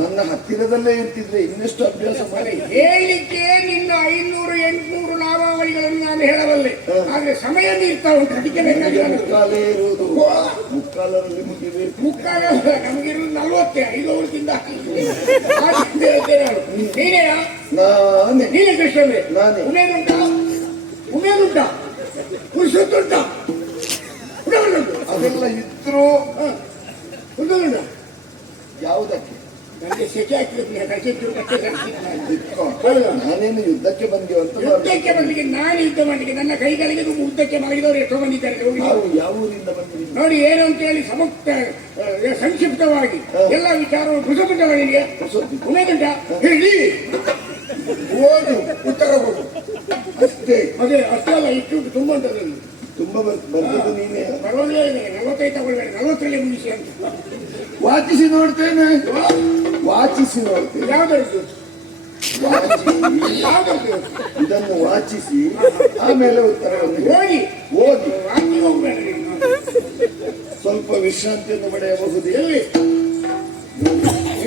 ನನ್ನ ಹತ್ತಿರದಲ್ಲೇ ಇರ್ತಿದ್ರೆ ಇನ್ನೆಷ್ಟು ಅಭ್ಯಾಸ ಮಾಡಿ. ಹೇಳಲಿಕ್ಕೆ ನಿನ್ನ 500-800 ನಾಮಾವಳಿಗಳನ್ನು ನಾನು ಹೇಳಬಲ್ಲೆ, ಆದ್ರೆ ಸಮಯ ನೀಡ್ತಾ ಉಂಟು. ಅದಕ್ಕೆ ಮುಕ್ಕಾಲೇ ಇರುವುದು, ಮುಕ್ಕಾಲರಲ್ಲಿ ಮುಗಿಬೇಕು. ಮುಕ್ಕಾಲ ನಮಗಿರುವುದು 45 ವರ್ಷದಿಂದ. ನೀನೇ ನಾನೇ ನೀನೇ ಕೃಷ್ಣವೇ. ನಾನೇ. ಉಮೇದುಂಟಾ ಪುರುಷತ್ತುಂಟಾ ಅದೆಲ್ಲ ಇದ್ರು ಉಂಟುಂಟ. ಯಾವುದಕ್ಕೆ ನನಗೆ ಸೆಕೆ ನಾನೇನು ಯುದ್ಧಕ್ಕೆ ಬಂದೆವು ಅಂತ ಯುದ್ಧಕ್ಕೆ ಬಂದಿಗೆ ನಾನು ಯುದ್ಧ ಮಾಡಲಿಕ್ಕೆ ನನ್ನ ಕೈಗಳಿಗೆ ಯುದ್ಧಕ್ಕೆ ಮಲಗಿದವರು ಎಷ್ಟೋ ಬಂದಿದ್ದಾರೆ. ಯಾವ ಊರಿಂದ ಬಂದಿದ್ದೀನಿ ನೋಡಿ ಏನು ಅಂತ ಹೇಳಿ ಸಂಕ್ಷಿಪ್ತವಾಗಿ ಎಲ್ಲ ವಿಚಾರವನ್ನು ಪುಸಪುಟಗಳಿಗೆ ಉಮೇದುಂಟ ಹೇಳಿ ಓದು, ಉತ್ತರ ಕೊಡು ಅಷ್ಟೇ. ಅದೇ ಅಷ್ಟೇ ಅಲ್ಲ, ಇಷ್ಟು ತುಂಬ ಉಂಟದಲ್ಲಿ. ತುಂಬಾ ಬಂದದ್ದು ನೀನೇ. ಪರವಾಗಿಲ್ಲ, 45 ತಗೊಳ್ಬೇಡ, 40ರಲ್ಲಿ ಮುಗಿಸಿ ಅಂತ. ವಾಚಿಸಿ ನೋಡ್ತೇನೆ, ವಾಚಿಸಿ ನೋಡ್ತೇನೆ. ಯಾವ್ದು ಇದನ್ನು ವಾಚಿಸಿ ಆಮೇಲೆ ಉತ್ತರವನ್ನು ಹೋಗಿ ಓದಿ ವಾಕಿ ಹೋಗ್ಬೇಡ. ಸ್ವಲ್ಪ ವಿಶ್ರಾಂತಿಯನ್ನು ಪಡೆಯಬಹುದು. ಎಲ್ಲಿ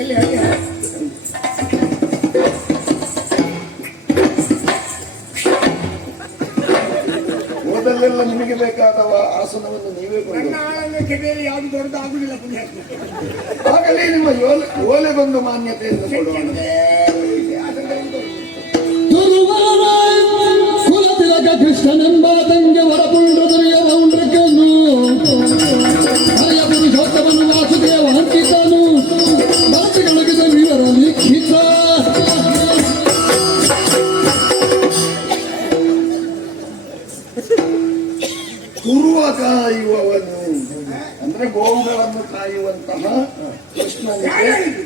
ಎಲ್ಲಿ ಅಲ್ಲಿ ಓದಲ್ಲೆಲ್ಲ ನಿಮಗೆ ಬೇಕಾದ ಆಸನವನ್ನು ನೀವೇ ನನ್ನ ಕೊಂಡು ಆಳಂಗಕ್ಕೆ ಬೇರೆ ಯಾವ್ದು ದೊಡ್ಡದು ಆಗುದಿಲ್ಲ. ಪುಣ್ಯಾತ್ಮ ಆಗಲೇ ನಿಮ್ಮ ಓಲೆ ಬಂದು ಮಾನ್ಯತೆಯನ್ನು ಕೊಡೋಣ. ಕುಲತಿಲಕ ಕೃಷ್ಣನೆಂಬ ತಂಗೆ ಹೊರಪುಂಡ್ರ ದೊರೆಯ ಪೌಂಡ್ರಕನ್ನು ಕಾಯುವವನು ಅಂದ್ರೆ ಗೋವುಗಳನ್ನು ಕಾಯುವಂತಹ ಕೃಷ್ಣನಿಗೆ ಯಾರು ಹೇಳಿದ್ದು?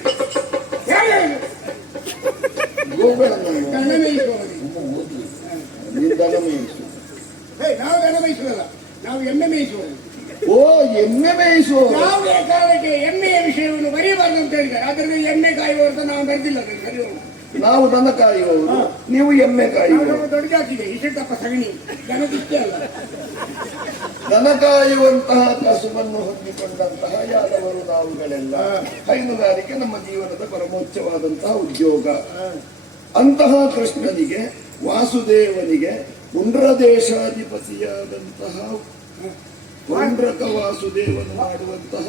ಯಾರು ಹೇಳಿದ್ದು? ಗೋವುಗಳನ್ನು ದನ ಮೇಯಿಸುವವನು. ನಿಧಾನ ಮೇಯಿಸು. ನಾವು ದನ ಮೇಯಿಸುವಲ್ಲ, ನಾವು ಎಮ್ಮೆ ಮೇಯಿಸುವವರು. ಓ ಎಮ್ಮೆ ಮೇಯಿಸುವ ಯಾವುದೇ ಕಾರಣಕ್ಕೆ ಎಮ್ಮೆಯ ವಿಷಯವನ್ನು ಬರೆಯಬಾರದು ಅಂತ ಹೇಳಿದ್ದಾರೆ. ಆದ್ದರಿಂದ ಎಮ್ಮೆ ಕಾಯುವವರು ಅಂತ ನಾವು ಬರೆದಿಲ್ಲ ಅದನ್ನು ಬರೆಯುವವರು. ನಾವು ದನ ಕಾಯುವವರು, ನೀವು ಎಮ್ಮೆ ನಾವು ಕಾಯುವವರು. ನಮ್ಮ ದೊಡ್ಡ ಜಾತಿಗೆ ಇಷ್ಟಪ್ಪ ಸಗಣಿ ಜನದಿಷ್ಟೇ ಅಲ್ಲ. ದನ ಕಾಯುವಂತಹ ಕಸುಬನ್ನು ಹೊಂದಿಕೊಂಡಂತಹ ಯಾದವರು ನಾವುಗಳೆಲ್ಲ. ಹೈನುಗಾರಿಕೆ ನಮ್ಮ ಜೀವನದ ಪರಮೋಚ್ಚವಾದಂತಹ ಉದ್ಯೋಗ. ಅಂತಹ ಕೃಷ್ಣನಿಗೆ, ವಾಸುದೇವನಿಗೆ ಪುಂಡ್ರದೇಶಾಧಿಪತಿಯಾದಂತಹ ಪುಂಡ್ರಕ ವಾಸುದೇವನು ಮಾಡುವಂತಹ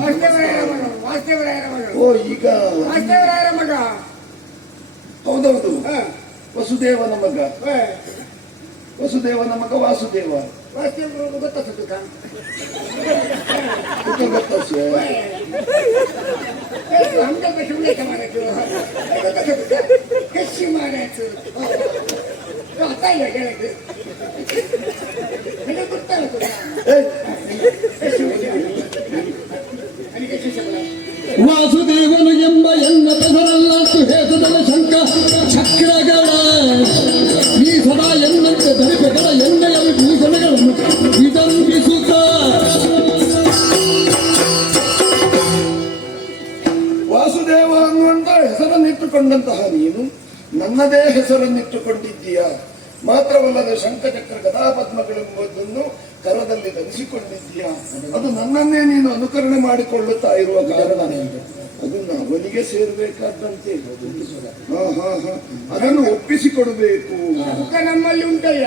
ವಾಸುದೇವರಾಯರ ಮಗ, ವಾಸುದೇವರಾಯರ ಮಗ, ಓ ಈಗ ವಾಸುದೇವರಾಯರ ಮಗ. ಹೌದೌದು, ಹ. ವಸುದೇವನ ಮಗ, ಹ. ವಸುದೇವನ ಮಗ ವಾಸುದೇವ. ವಾಸುದೇವರು ಗೊತ್ತಾಗ್ತದೆ ಸುಖ. ಸುಖ ಗೊತ್ತಸ್ಯ. ಅಂಗಲ್ಪ ಸುಳ್ಳೆಕ ಮಾಡಕ್ಕೆ ಕೃಷಿ ಮಾಡಕ್ಕೆ ಅರ್ಥ ಇಲ್ಲ ಕೇಳಕ್ಕೆ. ನನಗೆ ಗೊತ್ತಾಗುತ್ತೆ. ನನಗೆ ಶಿಕ್ಷಕರ ವಾಸುದೇವನು ಎಂಬ ಎನ್ನ ಪದರಲ್ಲಷ್ಟು ಹೇತದಲ್ಲ ಶಂಕ ಚಕ್ರಗಳ ಈ ಸದಾ ಎನ್ನಂತೆ ಧರಿಪಗಳ ಎಣ್ಣೆಯಲ್ಲಿ ಭೂಷಣಗಳನ್ನು ವಿದಂಬಿಸುತ್ತ ವಾಸುದೇವ ಅನ್ನುವಂತ ಹೆಸರನ್ನಿಟ್ಟುಕೊಂಡಂತಹ ನೀನು ನನ್ನದೇ ಹೆಸರನ್ನಿಟ್ಟುಕೊಂಡಿದ್ದೀಯ. ಮಾತ್ರವಲ್ಲದೆ ಶಂಖಚಕ್ರ ಗದಾಪದ್ಮಗಳೆಂಬುದನ್ನು ಕರದಲ್ಲಿ ಧರಿಸಿಕೊಂಡಿದ್ದೀಯ. ಅದು ನನ್ನನ್ನೇ ನೀನು ಅನುಕರಣೆ ಮಾಡಿಕೊಳ್ಳುತ್ತಾ ಇರುವ ಕಾರಣ ಅದನ್ನು ಅವನಿಗೆ ಸೇರ್ಬೇಕಾದಂತೆ. ಅದನ್ನು ಒಪ್ಪಿಸಿಕೊಡಬೇಕು. ಸುಖ ನಮ್ಮಲ್ಲಿ ಉಂಟಯ್ಯ.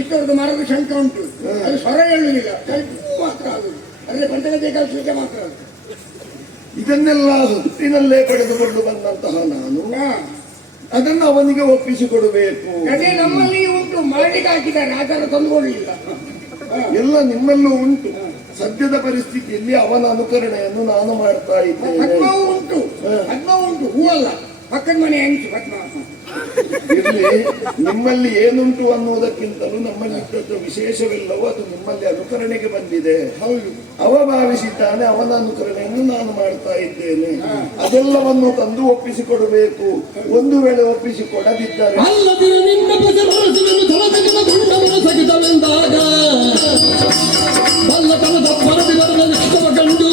ಇಷ್ಟೊಂದು ಮರದ ಶಂಕ ಉಂಟು, ಅದು ಸ್ವರ ಹೇಳುವುದಿಲ್ಲ, ಸ್ವಲ್ಪ ಮಾತ್ರ ಆಗುದು. ಅಂದ್ರೆ ಪಂಚಗಜ್ಜೆ ಸುಖ ಮಾತ್ರ ಅದು. ಇದನ್ನೆಲ್ಲ ಹುಟ್ಟಿನಲ್ಲೇ ಪಡೆದುಕೊಂಡು ಬಂದಂತಹ ನಾನು ಅದನ್ನು ಅವನಿಗೆ ಒಪ್ಪಿಸಿಕೊಡಬೇಕು. ಅದೇ ನಮ್ಮಲ್ಲಿ ಉಂಟು, ಮಾಡಲಿಕ್ಕೆ ಹಾಕಿದ್ದಾರೆ, ಆಚಾರ ತಂದುಕೊಳ್ಳಲಿಲ್ಲ. ಎಲ್ಲ ನಿಮ್ಮಲ್ಲೂ ಉಂಟು. ಸದ್ಯದ ಪರಿಸ್ಥಿತಿಯಲ್ಲಿ ಅವನ ಅನುಕರಣೆಯನ್ನು ನಾನು ಮಾಡ್ತಾ ಇದ್ದೇನೆ. ಪದ್ಮವೂ ಉಂಟು, ಪದ್ಮವೂ ಉಂಟು, ಹೂವಲ್ಲ, ಪಕ್ಕದ ಮನೆ ಹೆಂಚು ಪದ್ಮ. ಇರ್ಲಿ, ನಿಮ್ಮಲ್ಲಿ ಏನುಂಟು ಅನ್ನುವುದಕ್ಕಿಂತಲೂ ನಮ್ಮಲ್ಲಿದ್ದದ್ದು ವಿಶೇಷವೆಲ್ಲವೂ ಅದು ನಿಮ್ಮಲ್ಲಿ ಅನುಕರಣೆಗೆ ಬಂದಿದೆ. ಹೌದು, ಅವ ಭಾವಿಸಿದ್ದಾನೆ, ಅವನ ಅನುಕರಣೆಯನ್ನು ನಾನು ಮಾಡ್ತಾ ಇದ್ದೇನೆ. ಅದೆಲ್ಲವನ್ನು ತಂದು ಒಪ್ಪಿಸಿಕೊಡಬೇಕು. ಒಂದು ವೇಳೆ ಒಪ್ಪಿಸಿಕೊಡದಿದ್ದರೆ ಅಲ್ಲದೆ ನಿನ್ನ ಬಸವರಸುವೆನು ತಳದಿನ ಗುಂಡವನ ಸಹಿತವೆಂದಾಗ ಬಲ್ಲತನದ ಪರದಿ ಬರದ ಇಷ್ಟವ ಕಂಡು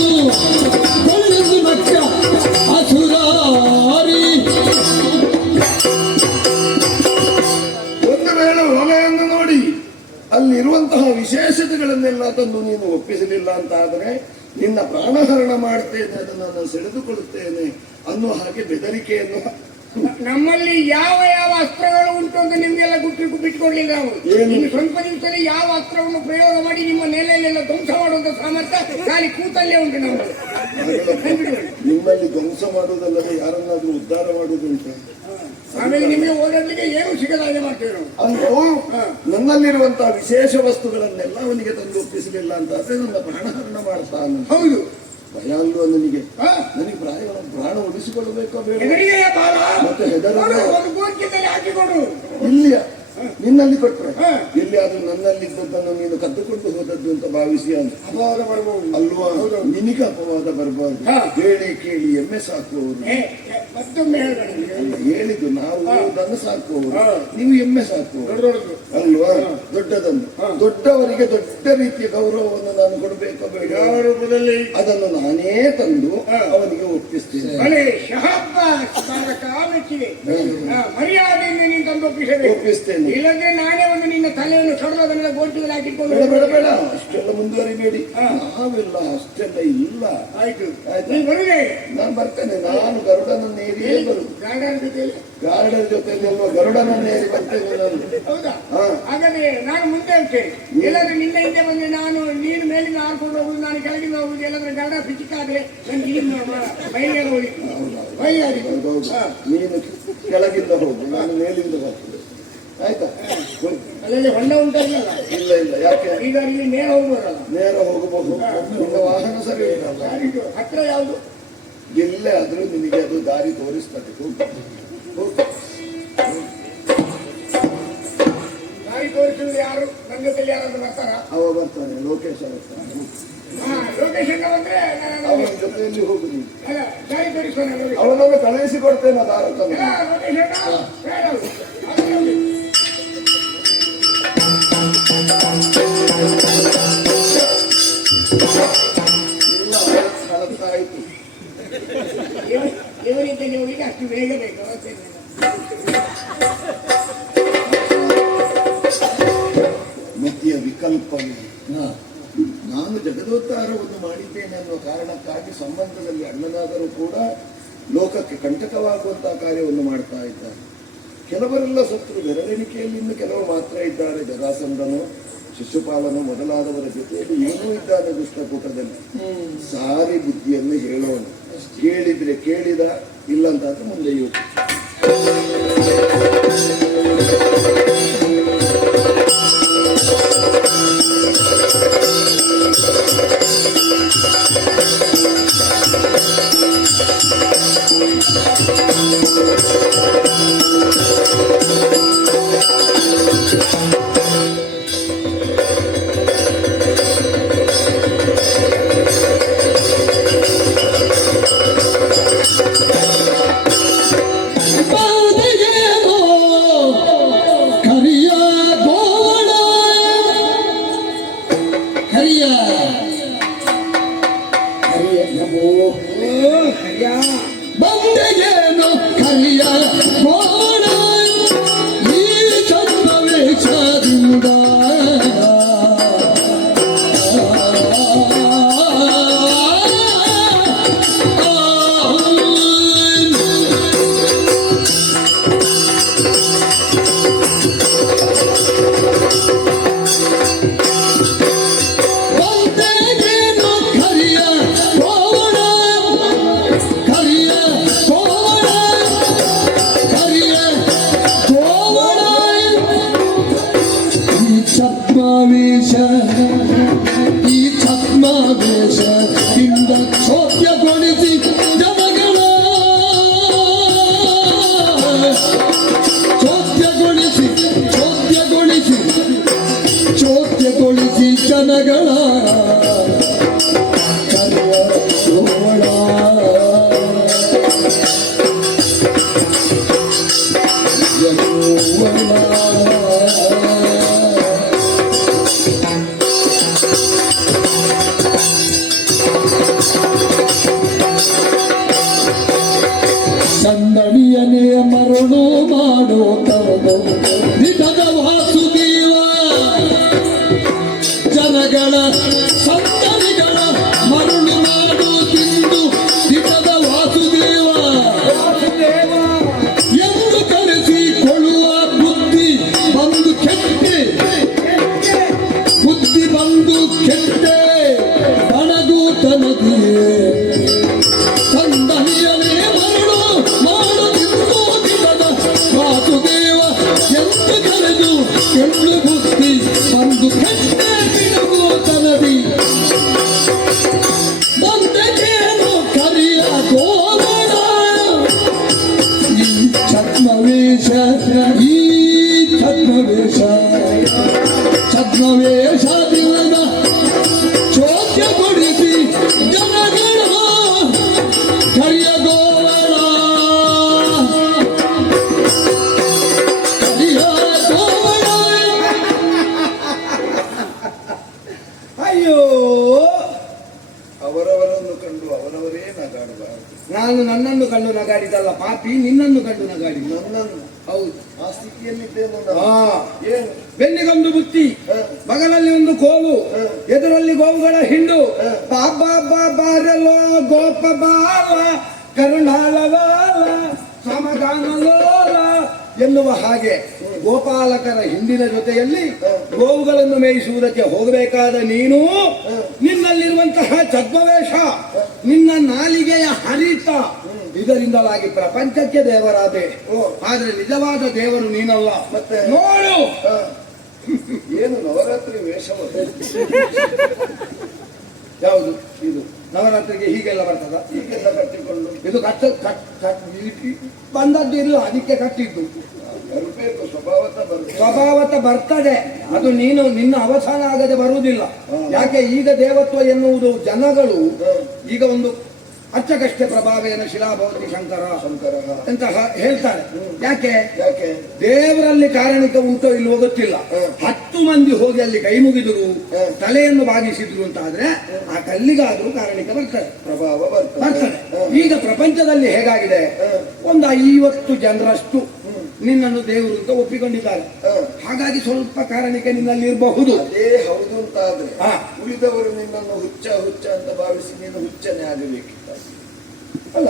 ಕೊಳ್ಳೆಂದು ನಕ್ಕ ಅಸುರಾರಿ. ಒಂದು ವೇಳೆ ಹೊಲೆಯನ್ನು ನೋಡಿ ಅಲ್ಲಿರುವಂತಹ ವಿಶೇಷತೆಗಳನ್ನೆಲ್ಲ ತಂದು ನೀನು ಒಪ್ಪಿಸಲಿಲ್ಲ ಅಂತ ಆದರೆ ನಿನ್ನ ಪ್ರಾಣಹರಣ ಮಾಡ್ತೇನೆ, ಅದನ್ನು ನಾನು ಸೆಳೆದುಕೊಳ್ಳುತ್ತೇನೆ ಅನ್ನುವ ಹಾಗೆ ಬೆದರಿಕೆಯನ್ನು. ನಮ್ಮಲ್ಲಿ ಯಾವ ಯಾವ ಅಸ್ತ್ರಗಳು ಉಂಟು ಅಂತ ನಿಮ್ಗೆಲ್ಲ ಬಿಟ್ಕೊಡ್ಲಿಲ್ಲ ನಾವು. ಏನು? ಇನ್ನು ಸ್ವಲ್ಪ ದಿವಸದಲ್ಲಿ ಯಾವ ಅಸ್ತ್ರವನ್ನು ಪ್ರಯೋಗ ಮಾಡಿ ನಿಮ್ಮ ನೆಲೆಯಲ್ಲೆಲ್ಲ ಧ್ವಂಸ ಮಾಡುವಂತ ಸಾಮರ್ಥ್ಯ ಖಾಲಿ ಕೂತಲ್ಲೇ ಉಂಟು ನಮ್ಮದು. ನಿಮ್ಮಲ್ಲಿ ಧ್ವಂಸ ಮಾಡುವುದಲ್ಲದೆ ಯಾರನ್ನಾದ್ರೂ ಉದ್ಧಾರ ಮಾಡುವುದುಂಟು. ಆಮೇಲೆ ನಿಮಗೆ ಓಡಾಡ್ಲಿಕ್ಕೆ ಏನು ಸಿಗದ ಹಾಗೆ ಮಾಡ್ತೇವೆ ನಾವು. ಅಂತೂ ನನ್ನಲ್ಲಿರುವಂತಹ ವಿಶೇಷ ವಸ್ತುಗಳನ್ನೆಲ್ಲ ಅವನಿಗೆ ತಂದು ಒಪ್ಪಿಸಲಿಲ್ಲ ಅಂತ ಆದ್ರೆ ನನ್ನ ಪ್ರಾಣಹರಣ ಮಾಡ್ತಾನೆ. ಹೌದು, ಭಯ ಅಲ್ವಾ ನನಗೆ? ನನಗೆ ಪ್ರಾಣ ಉಳಿಸಿಕೊಳ್ಳಬೇಕೋ ಬೇಡ? ಎದುರಿಗೆ ಬಾಲ ಮತ್ತೆ ಹೆದರಲ್ಲ. ಒಂದು ಗೋಚಿದಲ್ಲಿ ಹಾಕಿಕೊಡು. ಇಲ್ಲಿಯ ನಿನ್ನಲ್ಲಿ ಕೊಟ್ರೆ ಎಲ್ಲಿಯಾದ್ರೂ ನನ್ನಲ್ಲಿದ್ದದ್ದನ್ನು ನೀನು ಕದ್ದುಕೊಂಡು ಹೋದದ್ದು ಅಂತ ಭಾವಿಸಿ ಅಂತ ಅಪವಾದ ಮಾಡಬಹುದು ಅಲ್ವಾ? ನಿನಗೆ ಅಪವಾದ ಬರಬಾರ್ದು. ಹೇಳಿ ಕೇಳಿ ಎಮ್ಮೆ ಸಾಕುವವರು. ಮತ್ತೊಮ್ಮೆ ಹೇಳ್ಬೇಡ. ಹೇಳಿದ್ದು ನಾವು ದನ ಸಾಕುವವರು, ನೀವು ಎಮ್ಮೆ ಸಾಕುವವರು ಅಲ್ವಾ? ದೊಡ್ಡದನ್ನು ದೊಡ್ಡವರಿಗೆ ದೊಡ್ಡ ರೀತಿಯ ಗೌರವವನ್ನು ನಾನು ಕೊಡಬೇಕೋ ಬೇಡ? ರೂಪದಲ್ಲಿ ಅದನ್ನು ನಾನೇ ತಂದು ಅವನಿಗೆ ಒಪ್ಪಿಸ್ತೇನೆ. ಮರ್ಯಾದೆಯಿಂದ ನೀನು ತಂದು ಒಪ್ಪಿಸ್ತೇನೆ. ಇಲ್ಲದ್ರೆ ನಾನೇ ಒಂದು ನಿನ್ನ ತಲೆಯನ್ನು ಸೊಡಲದನ್ನೆಲ್ಲ ಗೋಚುದಲ್ಲಿ ಹಾಕಿಕೊಂಡು ಬೇಡ ಬೇಡ ಬೇಡ, ಅಷ್ಟೆಲ್ಲ ಮುಂದುವರಿಬೇಡಿ. ನಾವೆಲ್ಲ ಅಷ್ಟೆಲ್ಲ ಇಲ್ಲ. ಆಯ್ತು, ಆಯ್ತು, ನೀನು ಬರುದೇ? ನಾನು ಬರ್ತೇನೆ. ನಾನು ಗರುಡನನ್ನೇರಿಯೇ ಬರುದು. ಗಾರ್ಡನ್ ಜೊತೆಯಲ್ಲಿ ಗಾರ್ಡನ್ ಜೊತೆಯಲ್ಲಿ ಅಲ್ವಾ? ಗರುಡನನ್ನೇರಿ ಬರ್ತೇನೆ ನಾನು. ಹೌದಾ? ಹಾಗಾದ್ರೆ ನಾನು ಮುಂದೆ ಹೋಗ್ತೇನೆ. ಎಲ್ಲಾದ್ರೂ ನಿನ್ನ ಹಿಂದೆ ಬಂದ್ರೆ ನಾನು ನೀನು ಮೇಲಿಂದ ಹಾರ್ಕೊಂಡು ಹೋಗುದು, ನಾನು ಕೆಳಗಿಂದ ಹೋಗುದು. ಎಲ್ಲಾದ್ರೂ ಗಾರ್ಡ ಪಿಚ್ಚಿಕಾದ್ರೆ ನನಗೆ ಇಲ್ಲಿ ಬಯಲಿಗೆ ಹೋಗಿ ಬಯಲಾಗಿ. ನೀನು ಕೆಳಗಿಂದ ಹೋಗು, ನಾನು ಮೇಲಿಂದ ಹೋಗ್ತೇನೆ. ಆಯ್ತಾ? ಅಲ್ಲಲ್ಲಿ ಹೊಂಡ ಉಂಟಲ್ಲ? ಇಲ್ಲ ಇಲ್ಲ. ಯಾಕೆ? ಈಗ ಇಲ್ಲಿ ನೇರ ಹೋಗ್ಬೋದಲ್ಲ? ನೇರ ಹೋಗಬಹುದು. ನಿನ್ನ ವಾಹನ ಸರಿ ಉಂಟಲ್ಲ? ಹತ್ರ ಯಾವುದು? ಎಲ್ಲೇ ಆದ್ರೂ ನಿನಗೆ ಅದು ದಾರಿ ತೋರಿಸ್ತದೆ. ಕೈ ತೋರಿಸುವುದು ಯಾರು? ನನ್ನ ಜೊತೆಲಿ ಯಾರಾದ್ರೂ ಬರ್ತಾರ? ಅವ ಬರ್ತಾನೆ, ಲೋಕೇಶ ಬರ್ತಾನೆ. ಲೋಕೇಶ್ ಅಣ್ಣ ಬಂದ್ರೆ ಅವನ ಜೊತೆಯಲ್ಲಿ ಹೋಗು ನೀನು. ಅಲ್ಲ, ಕೈ ತೋರಿಸೋಣ ಲೋಕೇಶ್. ಅವನನ್ನು ಕಳುಹಿಸಿ ಕೊಡ್ತೇನೆ ಅದು ಆರತನ. ಲೋಕೇಶ್ ಅಣ್ಣ ಬೇಡ ಅವ್ರು. ಅವ್ರು ಹೋಗಿ. ಇಲ್ಲ, ಕಳತ್ತಾಯ್ತು. ಇವರಿಂದ ನೀವು ಅಷ್ಟು ಬೇಗ ಬೇಕು ಅವತ್ತೇನಿಲ್ಲ. ಮತಿಯ ವಿಕಲ್ಪವೇ. ನಾನು ಜಗದೋದ್ಧಾರವನ್ನು ಮಾಡಿದ್ದೇನೆ ಅನ್ನುವ ಕಾರಣಕ್ಕಾಗಿ ಸಂಬಂಧದಲ್ಲಿ ಅಣ್ಣನಾದರೂ ಕೂಡ ಲೋಕಕ್ಕೆ ಕಂಟಕವಾಗುವಂತಹ ಕಾರ್ಯವನ್ನು ಮಾಡ್ತಾ ಇದ್ದಾರೆ. ಕೆಲವರೆಲ್ಲ ಸತ್ರು, ಬೆರಳೆಣಿಕೆಯಲ್ಲಿ ಇನ್ನು ಕೆಲವರು ಮಾತ್ರ ಇದ್ದಾರೆ. ಜರಾಸಂಧನು, ಶಿಶುಪಾಲನು ಮೊದಲಾದವರ ಜೊತೆಯಲ್ಲಿ ಏನೂ ಇದ್ದಾನೆ ದುಷ್ಟಕೂಟದಲ್ಲಿ. ಸಾರಿ ಬುದ್ಧಿಯನ್ನು ಹೇಳೋಣ. ಕೇಳಿದ್ರೆ ಕೇಳಿದ, ಇಲ್ಲಂತಾದ್ರೆ ಮುಂದೆಯೂ. ಬಂದೆಯೇನು ಕರಿಯ ಗೋಣ ಈ ಚಂದವೇಶದಿಂದ ಈ ಛದ್ಮವೇಷದಿಂದ ಚೋದ್ಯಗೊಳಿಸಿ ಜನಗಳ ಚೋದ್ಯಗೊಳಿಸಿ ಜನಗಳ ಕರೆಯ ಗೋಳ ಸಂದಣಿಯನೇ ಮರಳು ಮಾಡೋ ತರದು ನಿಧದ ವಾಸುದೇವ ಜನಗಳ ಸಂದಣಿಗಳ ಮರಳು ಮಾಡು ತಿಂದು ನಿಧದ ವಾಸುದೇವ ಎಂದು ಕರೆಸಿಕೊಳ್ಳುವ ಬುದ್ಧಿ ಬಂದು ಕೆಟ್ಟೆ ಬಣಗೂಟನದಿಯೇ ಸಂದಣಿಯನೇ ಮರಳು ಮಾಡು ತಿಂದು ನಿಧದ ವಾಸುದೇವ ಎಂದು ಕರೆದು ಕೆಳ್ಳು ಬುದ್ಧಿ ಬಂದು ಕೆಟ್ಟೆ ಬಣಗೂಟನದಿ ಬಂದೆಗೇನು ಕರಿಯ ಗೋವಣ ಈ ಛದ್ಮವೇಷದಿಂದ ಚೋದ್ಯಗೊಳಿಸಿ ಜನಗಳ ಕರಿಯ ಗೋವಣ ಕರಿಯ ಗೋವಣ. ಅಯ್ಯೋ, ಅವರವರನ್ನು ಕಂಡು ಅವರವರೇ ನಗಾಡಬಾರದು. ನಾನು ನನ್ನನ್ನು ಕಂಡು ನಗಾಡಿದಲ್ಲ ಪಾಪಿ, ನಿನ್ನನ್ನು ಕಂಡು ನಗಾಡಿ. ನನ್ನನ್ನು ಹೌದು, ಆ ಸ್ಥಿತಿಯಲ್ಲಿದ್ದೇನೆ. ಹಾ. ಏನು ಬೆನ್ನಿಗೊಂದು ಬುತ್ತಿ, ಬಗಲಲ್ಲಿ ಒಂದು ಕೋಲು, ಎದುರಲ್ಲಿ ಗೋವುಗಳ ಹಿಂಡು. ಬಾಬಾ ಬಾಬಾರಲೋ ಗೋಪ ಬಾಲ ಕರುಣಾಲ ಬಾಲ ಸಮಾಧಾನಲೋಲ ಎನ್ನುವ ಹಾಗೆ ಗೋಪಾಲಕರ ಹಿಂದಿನ ಜೊತೆಯಲ್ಲಿ ಗೋವುಗಳನ್ನು ಮೇಯಿಸುವುದಕ್ಕೆ ಹೋಗಬೇಕಾದ ನೀನು ನಿನ್ನಲ್ಲಿರುವಂತಹ ಛದ್ಮವೇಷ, ನಿನ್ನ ನಾಲಿಗೆಯ ಹರಿತ, ಇದರಿಂದಲಾಗಿ ಪ್ರಪಂಚಕ್ಕೆ ದೇವರಾದೆ. ಆದ್ರೆ ನಿಜವಾದ ದೇವರು ನೀನಲ್ಲ. ಮತ್ತೆ ನೋಡು, ಏನು ನವರಾತ್ರಿ ವೇಷವ? ಯಾವುದು ಇದು? ನವರಾತ್ರಿಗೆ ಹೀಗೆಲ್ಲ ಬರ್ತದ? ಹೀಗೆಲ್ಲ ಕಟ್ಟಿಕೊಂಡು ಇದು ಬಂದದ್ದು ಇಲ್ಲ, ಅದಕ್ಕೆ ಕಟ್ಟಿದ್ದು. ಬರಬೇಕು, ಸ್ವಭಾವತ ಬರಬೇಕು. ಸ್ವಭಾವತ ಬರ್ತದೆ, ಅದು ನೀನು ನಿನ್ನ ಅವಸಾನ ಆಗದೆ ಬರುವುದಿಲ್ಲ. ಯಾಕೆ ಈಗ ದೇವತ್ವ ಎನ್ನುವುದು ಜನಗಳು ಈಗ ಒಂದು ಅಚ್ಚಕಷ್ಟೇ ಪ್ರಭಾವೇನ ಶಿಲಾಭವತಿ ಶಂಕರ ಅಂತ ಹೇಳ್ತಾರೆ. ಯಾಕೆ ಯಾಕೆ ದೇವರಲ್ಲಿ ಕಾರಣಿಕ ಉಂಟೋ ಇಲ್ವೋ ಗೊತ್ತಿಲ್ಲ. 10 ಮಂದಿ ಹೋಗಿ ಅಲ್ಲಿ ಕೈ ಮುಗಿದರು, ತಲೆಯನ್ನು ಬಾಗಿಸಿದ್ರು ಅಂತ ಆದ್ರೆ ಆ ಕಲ್ಲಿಗಾದ್ರೂ ಕಾರಣಿಕ ಬರ್ತದೆ, ಪ್ರಭಾವ ಬರ್ತದೆ. ಈಗ ಪ್ರಪಂಚದಲ್ಲಿ ಹೇಗಾಗಿದೆ, ಒಂದು 50 ಜನರಷ್ಟು ನಿನ್ನನ್ನು ದೇವರು ಅಂತ ಒಪ್ಪಿಕೊಂಡಿದ್ದಾರೆ. ಹಾಗಾಗಿ ಸ್ವಲ್ಪ ಕಾರಣಿಕ ನಿನ್ನಲ್ಲಿ ಇರಬಹುದು. ಅದೇ ಹೌದು ಅಂತ ಆದ್ರೆ ಉಳಿದವರು ನಿನ್ನನ್ನು ಹುಚ್ಚ ಅಂತ ಭಾವಿಸಿ ನೀನು ಹುಚ್ಚನೇ ಆಗಬೇಕಿತ್ತ ಅಲ್ಲ.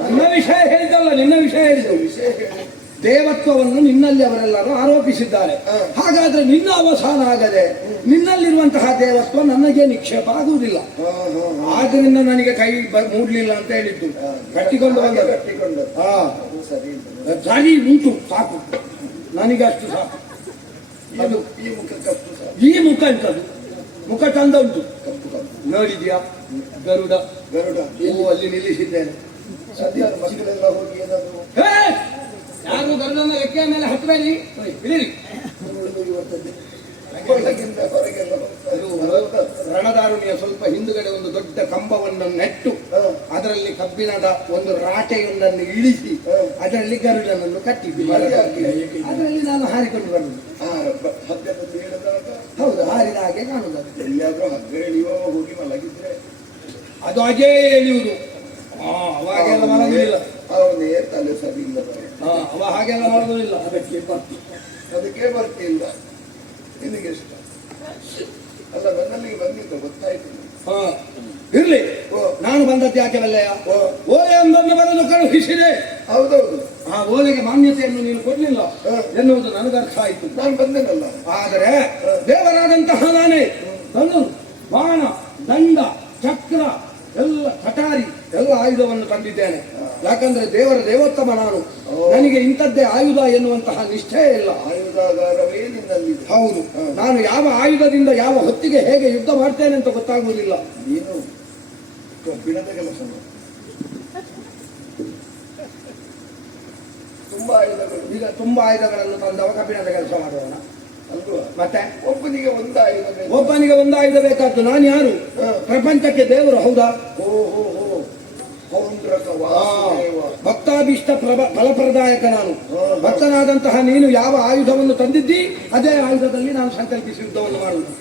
ನನ್ನ ವಿಷಯ ಹೇಳಿದಲ್ಲ, ನಿನ್ನ ವಿಷಯ ಹೇಳಿದ ವಿಷಯ ಹೇಳಿ. ದೇವತ್ವವನ್ನು ನಿನ್ನಲ್ಲಿ ಅವರೆಲ್ಲರೂ ಆರೋಪಿಸಿದ್ದಾರೆ. ಹಾಗಾದ್ರೆ ನಿನ್ನ ಅವಸಾನ ಆಗದೆ ನಿನ್ನಲ್ಲಿರುವಂತಹ ದೇವತ್ವ ನನಗೆ ನಿಕ್ಷೇಪ ಆಗುವುದಿಲ್ಲ. ಆದ್ರಿಂದ ನನಗೆ ಕೈ ಮೂಡ್ಲಿಲ್ಲ ಅಂತ ಹೇಳಿದ್ದು. ಕಟ್ಟಿಕೊಂಡು ಸರಿ ಉಂಟು, ಸಾಕು ನನಗೆ ಅಷ್ಟು ಸಾಕು. ಅದು ಈ ಮುಖ ಎಂತದು, ಮುಖ ಚಂದ ಉಂಟು. ನೋಡಿದ್ಯಾ ಗರುಡ ಅಲ್ಲಿ ನಿಲ್ಲಿಸಿದ್ದೇನೆ. ಸದ್ಯ ಮಕ್ಕಳೆಲ್ಲ ಹೋಗಿ ಏನಾದ್ರು ಯಾರು ಗರುಡನ ರೆಕ್ಕೆಯ ಮೇಲೆ ಹತ್ತಬೇಡಿ, ಇಳಿರಿ. ಹೊರಗೆಲ್ಲ ರಣದಾರುಣಿಯ ಸ್ವಲ್ಪ ಹಿಂದುಗಡೆ ಒಂದು ದೊಡ್ಡ ಕಂಬವನ್ನು ನೆಟ್ಟು ಅದರಲ್ಲಿ ಕಬ್ಬಿಣದ ಒಂದು ರಾಟೆಯೊಂದನ್ನು ಇಳಿಸಿ ಅದರಲ್ಲಿ ಗರುಡನನ್ನು ಕಟ್ಟಿದ್ದು. ಅದರಲ್ಲಿ ನಾನು ಹಾರಿಕೊಂಡು ಬರುವುದು. ಹಗ್ಗದಲ್ಲಿ ಹೇಳಿದಾಗ ಹೌದು, ಹಾರಿದ ಹಾಗೆ ಕಾಣುವುದು. ಎಲ್ಲಿಯಾದ್ರೂ ಹಗ್ಗ ಎಳೆಯುವ ಹೋಗಿ ಮಲಗಿದ್ರೆ ಅದು ಹಾಗೇ ಎಳೆಯುವುದು. ಅವಾಗೆಲ್ಲ ಮಲಗುವುದಿಲ್ಲ, ಅವನೇ ತಲೆ ಸರಿ ಇಲ್ಲ, ಅವ ಹಾಗೆಲ್ಲ ಮಲಗುವುದಿಲ್ಲ. ಅದಕ್ಕೆ ಬರ್ತಿಲ್ಲ. ನಿನಗೆ ಇಷ್ಟ ಅಲ್ಲ, ನನ್ನಲ್ಲಿಗೆ ಬಂದಿದ್ದು ಗೊತ್ತಾಯ್ತು. ಇರ್ಲಿ, ನಾನು ಬಂದದ್ದು ಯಾಕೆ ಬಲ್ಲೆಯ? ಓಲೆ ಒಂದೊಂದು ಬರೆದು ಕಳುಹಿಸಿದೆ. ಹೌದೌದು, ಆ ಓಲೆಗೆ ಮಾನ್ಯತೆಯನ್ನು ನೀನು ಕೊಡ್ಲಿಲ್ಲ ಎನ್ನುವುದು ನನಗರ್ಥ ಆಯಿತು. ನಾನು ಬಂದೇನಲ್ಲ. ಆದರೆ ದೇವರಾದಂತಹ ನಾನೇ ಧನು, ಬಾಣ, ದಂಡ, ಚಕ್ರ, ಎಲ್ಲ ಕಟಾರಿ ಎಲ್ಲ ಆಯುಧವನ್ನು ತಂದಿದ್ದೇನೆ. ಯಾಕಂದ್ರೆ ದೇವೋತ್ತಮ ನಾನು, ನನಗೆ ಇಂಥದ್ದೇ ಆಯುಧ ಎನ್ನುವಂತಹ ನಿಷ್ಠೆ ಇಲ್ಲ. ಆಯುಧಾಗಾರವೇ ನಿನ್ನಲ್ಲಿ. ಹೌದು, ನಾನು ಯಾವ ಆಯುಧದಿಂದ ಯಾವ ಹೊತ್ತಿಗೆ ಹೇಗೆ ಯುದ್ಧ ಮಾಡ್ತೇನೆ ಅಂತ ಗೊತ್ತಾಗುವುದಿಲ್ಲ. ನೀನು ಕಬ್ಬಿಣದ ಕೆಲಸ ತುಂಬಾ ಆಯುಧಗಳು. ಈಗ ತುಂಬಾ ಆಯುಧಗಳನ್ನು ತಂದವ ಕಬ್ಬಿಣದ ಕೆಲಸ ಮಾಡುವವನ ಅಲ್ವಾ? ಮತ್ತೆ ಒಬ್ಬನಿಗೆ ಒಂದು ಆಯುಧ ಬೇಕು. ಒಬ್ಬನಿಗೆ ಒಂದು ಆಯುಧ ಬೇಕಾದ್ದು. ನಾನು ಯಾರು? ಪ್ರಪಂಚಕ್ಕೆ ದೇವರು, ಹೌದಾ? ಭಕ್ತಾಭೀಷ್ಟ ಫಲಪ್ರದಾಯಕ ನಾನು. ಭಕ್ತನಾದಂತಹ ನೀನು ಯಾವ ಆಯುಧವನ್ನು ತಂದಿದ್ದಿ ಅದೇ ಆಯುಧದಲ್ಲಿ ನಾನು ಸಂಕಲ್ಪಿಸಿ ಯುದ್ಧವನ್ನು ಮಾಡುವುದು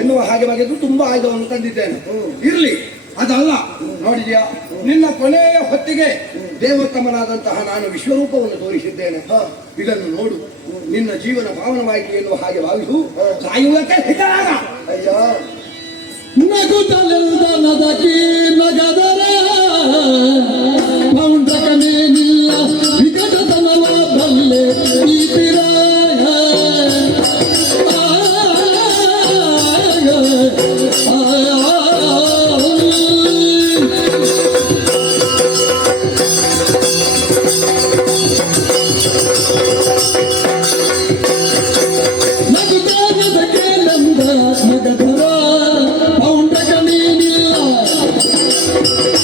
ಎನ್ನುವ ಹಾಗೆ ಬಗೆದು ತುಂಬಾ ಆಯುಧವನ್ನು ತಂದಿದ್ದೇನೆ. ಇರ್ಲಿ, ಅದಲ್ಲ. ನೋಡಿದ್ಯಾ, ನಿನ್ನ ಕೊನೆಯ ಹೊತ್ತಿಗೆ ದೇವೋತ್ತಮನಾದಂತಹ ನಾನು ವಿಶ್ವರೂಪವನ್ನು ತೋರಿಸಿದ್ದೇನೆ. ಇದನ್ನು ನೋಡು, ನಿನ್ನ ಜೀವನ ಪಾವನವಾಯಿತು ಎನ್ನುವ ಹಾಗೆ ಭಾವಿಸು. ಸಾಯುವುದಕ್ಕೆ ಸಿದ್ಧರಾಗ. ಅಯ್ಯ, ನಗುತ್ತಲೆಲ್ದ ನದಕಿ ನಗದರ ಪೌಂಡ್ರಕನೇನಿಲ್ಲ ವಿಕಟತನವ ಬಲ್ಲೆ ಈತಿರ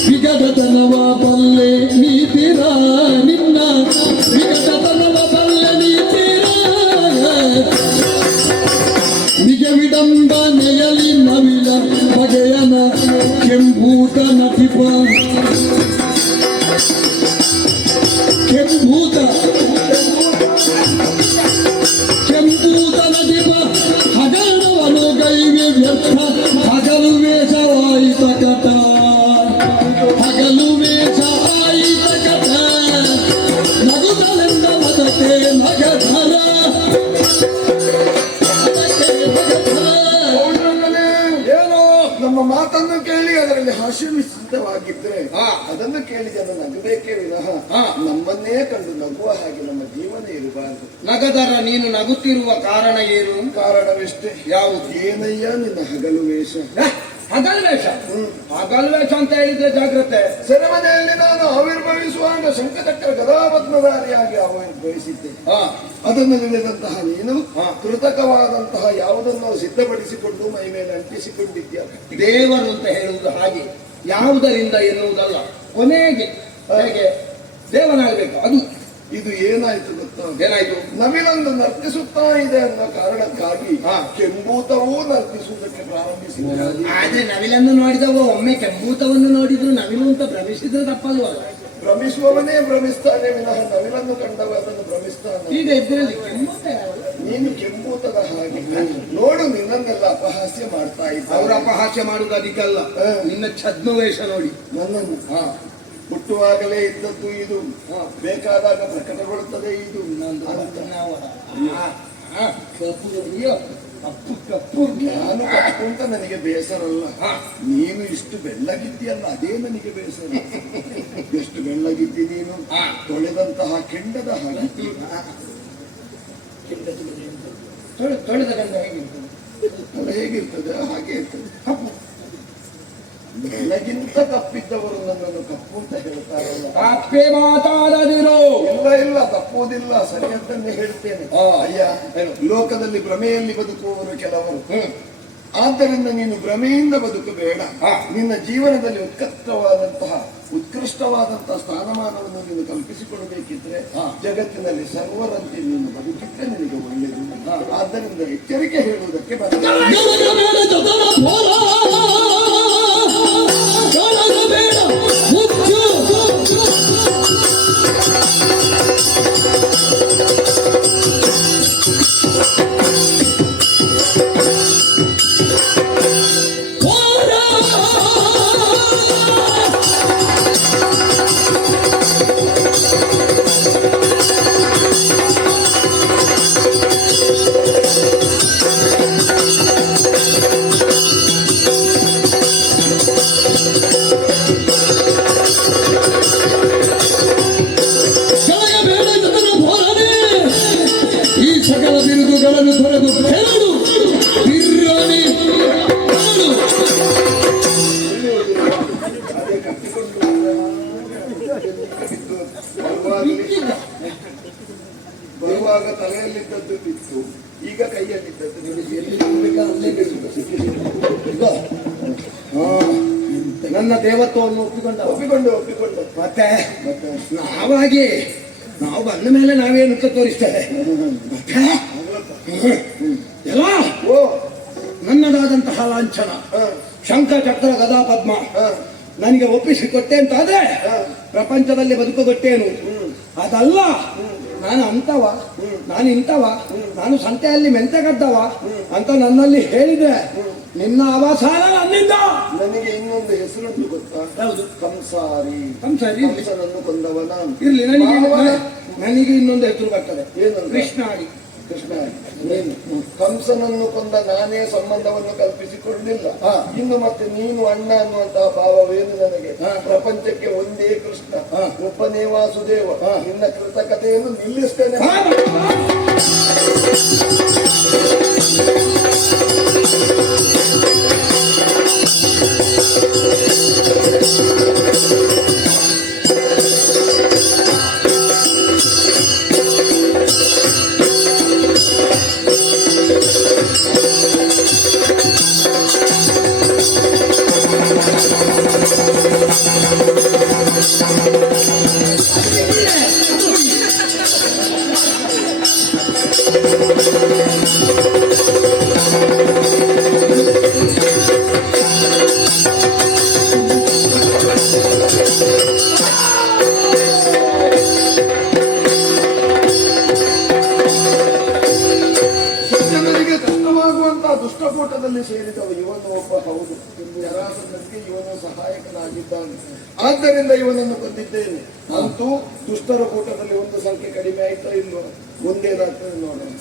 ವಿಗತತನವ ಬಲ್ಲೆ ನೀತಿರ ನಿನ್ನ ವಿಗತತನವ ಬಲ್ಲೆ ನೀತಿರ ನಿಜ ವಿಡಂಬನೆಯಲಿ ನವಿಲ ಬಗೆಯನ ಕೆಂಬೂತ ನಟಿಪ ಕೆಂಬೂತ ನಟಿಪ ಹಗರಣವನು ಗೈವೆ ವ್ಯರ್ಥ ಹಗಲು ವೇಷವಾಯಿತ ಕಟ ಹಗಲು ವೇಷ ಆಯಿತ ಕಟ ನಗುತ್ತಲೆಂದ ಮದತೆ ನಗಧರ ಏನೋ ನಮ್ಮ ಮಾತನ್ನು ಕೇಳಿ ಅದರಲ್ಲಿ ಹಾಸ್ಯ ಮಿಶ್ರಿತವಾಗಿದ್ರೆ ಅದನ್ನು ಕೇಳಿ ಜನ ನಗಬೇಕೇ ವಿನಃ ನಮ್ಮನ್ನೇ ಕಂಡು ನಗುವ ಹಾಗೆ ನಮ್ಮ ಜೀವನ ಇರಬಾರದು. ನಗದರ ನೀನು ನಗುತ್ತಿರುವ ಕಾರಣ ಏನು? ಕಾರಣವೆಷ್ಟೇ. ಯಾವುದು? ಏನಯ್ಯ ನಿನ್ನ ಹಗಲು ವೇಷ? ಹಗಲು ವೇಷ. ಹಗಲು ವೇಷ ಅಂತ ಹೇಳಿದ್ರೆ ಜಾಗ್ರತೆ. ಸೆರೆಮನೆಯಲ್ಲಿ ನಾನು ಆವಿರ್ಭವಿಸುವಾಗ ಶಂಖಚಕ್ರ ಗದಾಪದ್ಮಧಾರಿಯಾಗಿ ಆವಿರ್ಭವಿಸಿದ್ದೆ. ಅದನ್ನು ತಿಳಿದಂತಹ ನೀನು ಕೃತಕವಾದಂತಹ ಯಾವುದನ್ನು ಸಿದ್ಧಪಡಿಸಿಕೊಂಡು ಮೈ ಮೇಲೆ ಅಂಟಿಸಿಕೊಂಡಿದ್ಯಾ. ದೇವರು ಅಂತ ಹೇಳುವುದು ಹಾಗೆ ಯಾವುದರಿಂದ ಎನ್ನುವುದಲ್ಲ, ಕೊನೆಗೆ ಹೇಗೆ ದೇವನಾಗಬೇಕು ಅದು. ಇದು ಏನಾಯ್ತು ಗೊತ್ತಾ? ಏನಾಯ್ತು? ನವಿಲೊಂದು ನರ್ತಿಸುತ್ತಾ ಇದೆ ಅನ್ನೋ ಕಾರಣಕ್ಕಾಗಿ ಹಾ. ಕೆಂಬೂತವೂ ನರ್ತಿಸುವುದಕ್ಕೆ ಪ್ರಾರಂಭಿಸಿದೆ. ಆದ್ರೆ ನವಿಲನ್ನು ನೋಡಿದವ ಒಮ್ಮೆ ಕೆಂಬೂತವನ್ನು ನೋಡಿದ್ರು ನವಿಲು ಅಂತ ಭ್ರಮಿಸಿದ್ರೆ ತಪ್ಪಲ್ವ? ಭ್ರಮಿಸುವವನೇ ಭ್ರಮಿಸ್ತಾನೆ ವಿನಃ ನವಿಲನ್ನು ಕಂಡವ ಅದನ್ನು ಭ್ರಮಿಸ್ತಾನೆ. ಈಗ ಇದ್ರಲ್ಲಿ ಕೆಂಬೂತ ಯಾವಲ್ಲ? ನೀನು ಕೆಂಬೂತದ ಹಾಗೆ ನೋಡು, ನಿನ್ನನ್ನೆಲ್ಲ ಅಪಹಾಸ್ಯ ಮಾಡ್ತಾ ಇದ್ದ. ಅವರ ಅಪಹಾಸ್ಯ ಮಾಡುವುದು ಅದಕ್ಕಲ್ಲ, ನಿನ್ನ ಛದ್ಮವೇಷ ನೋಡಿ. ನನ್ನನ್ನು ಹುಟ್ಟುವಾಗಲೇ ಇದ್ದದ್ದು ಇದು, ಬೇಕಾದಾಗ ಪ್ರಕಟಗೊಳ್ಳುತ್ತದೆ ಇದು ಅಂತ. ಕಪ್ಪು ಕಪ್ಪು ನಾನು ಕಪ್ಪು ಅಂತ ನನಗೆ ಬೇಸರಲ್ಲ. ನೀನು ಇಷ್ಟು ಬೆಳ್ಳಗಿದ್ದೀಯಲ್ಲ ಅದೇ ನನಗೆ ಬೇಸರ. ಎಷ್ಟು ಬೆಳ್ಳಗಿದ್ದಿ ನೀನು, ತೊಳೆದಂತಹ ಕೆಂಡದ ಹಾಗೆ. ತೊಳೆದ ಗಂಧ ಹೇಗಿರ್ತದೆ? ಅದು ಹೇಗಿರ್ತದೆ ಹಾಗೆ ಇರ್ತದೆ. ಬೆಳ್ಳಗಿಂತ ಕಪ್ಪಿದ್ದವರು ನನ್ನನ್ನು ಕಪ್ಪು ಅಂತ ಹೇಳ್ತಾರಲ್ಲ. ಕಪ್ಪೆ ಮಾತಾಡದಿರು. ಇಲ್ಲ ತಪ್ಪುವುದಿಲ್ಲ, ಸರಿಯದ್ದನ್ನೇ ಹೇಳ್ತೇನೆ. ಅಯ್ಯ, ಲೋಕದಲ್ಲಿ ಭ್ರಮೆಯಲ್ಲಿ ಬದುಕುವವರು ಕೆಲವರು. ಆದ್ದರಿಂದ ನೀನು ಭ್ರಮೆಯಿಂದ ಬದುಕಬೇಡ. ನಿನ್ನ ಜೀವನದಲ್ಲಿ ಉತ್ಕೃಷ್ಟವಾದಂತಹ ಸ್ಥಾನಮಾನವನ್ನು ನೀನು ಕಲ್ಪಿಸಿಕೊಡಬೇಕಿದ್ರೆ ಜಗತ್ತಿನಲ್ಲಿ ಸರ್ವರಂತೆ ನೀನು ಬದುಕಿದ್ರೆ ನಿನಗೆ ಒಳ್ಳೆಯದು. ಆದ್ದರಿಂದ ಎಚ್ಚರಿಕೆ ಹೇಳುವುದಕ್ಕೆ ಬಂದ. ಸಕಲ ಬಿರುದುಗಳನ್ನು ತೊರೆದು ಕೆರಡು ಬಿರ್ರಾನಿ ಮಾಡು. ಅದೇ ಕಟ್ಟಿಕೊಂಡು ಬರುವಾಗ ತಲೆಯಲ್ಲಿದ್ದದ್ದು ಬಿತ್ತು, ಈಗ ಕೈಯಲ್ಲಿದ್ದದ್ದು ನಿನಗೆ ಎಲ್ಲಿ ಅಲ್ಲೇ ಬೇಕು. ನನ್ನ ದೇವತ್ವವನ್ನು ಒಪ್ಪಿಕೊಂಡು ಮತ್ತೆ ನಾವು ಬಂದ ಮೇಲೆ ನಾವೇನು ತೋರಿಸ್ತೇವೆ. ಎಲ್ಲ ನನ್ನದಾದಂತಹ ಲಾಂಛನ ಶಂಖ ಚಕ್ರ ಗದಾ ಪದ್ಮ ನನಗೆ ಒಪ್ಪಿಸಿಕೊಟ್ಟೆ ಅಂತಾದ್ರೆ ಪ್ರಪಂಚದಲ್ಲಿ ಬದುಕುಗೊಟ್ಟೇನು. ಅದಲ್ಲ, ನಾನು ಅಂತವ, ನಾನು ಇಂಥವ, ನಾನು ಸಂತೆಯಲ್ಲಿ ಮೆಂತೆಗದ್ದವ ಅಂತ ನನ್ನಲ್ಲಿ ಹೇಳಿದ್ರೆ ನಿನ್ನ ಅವಸಾನ ನನ್ನಿಂದ. ನನಗೆ ಇನ್ನೊಂದು ಹೆಸರುಂಟು ಗೊತ್ತಾ? ಹೌದು, ಕಂಸಾರಿ. ಕಂಸನನ್ನು ಕೊಂದವ ನಾನು. ಇರ್ಲಿ, ನನಗೆ ಇನ್ನೊಂದು ಹೆಸರು ಬರ್ತದೆ. ಕೃಷ್ಣಾಡಿ. ಕಂಸನನ್ನು ಕೊಂದ ನಾನೇ ಸಂಬಂಧವನ್ನು ಕಲ್ಪಿಸಿಕೊಳ್ಳಲಿಲ್ಲ. ಇನ್ನು ಮತ್ತೆ ನೀನು ಅಣ್ಣ ಅನ್ನುವಂತಹ ಭಾವವೇನು ನನಗೆ? ಪ್ರಪಂಚಕ್ಕೆ ಒಂದೇ ಕೃಷ್ಣ, ಒಬ್ಬನೇ ವಾಸುದೇವ. ನಿನ್ನ ಕೃತಕತೆಯನ್ನು ನಿಲ್ಲಿಸ್ತೇನೆ. ದುಷ್ಟಕೂಟದಲ್ಲಿ ಸೇರಿದವ ಇವನು ಒಬ್ಬ. ಹೌದು, ಜರಾಸಂಧನಿಗೆ ಇವನು ಸಹಾಯಕನಾಗಿದ್ದಾನೆ. ಆದ್ದರಿಂದ ಇವನನ್ನು ಕೊಂದಿದ್ದೇನೆ. ಅಂತೂ ದುಷ್ಟರ ಕೂಟದಲ್ಲಿ ಒಂದು ಸಂಖ್ಯೆ ಕಡಿಮೆ ಆಯ್ತಾ ಇಲ್ವೋ? ಮುಂದೇನಾಗ್ತದೆ ನೋಡೋಣ.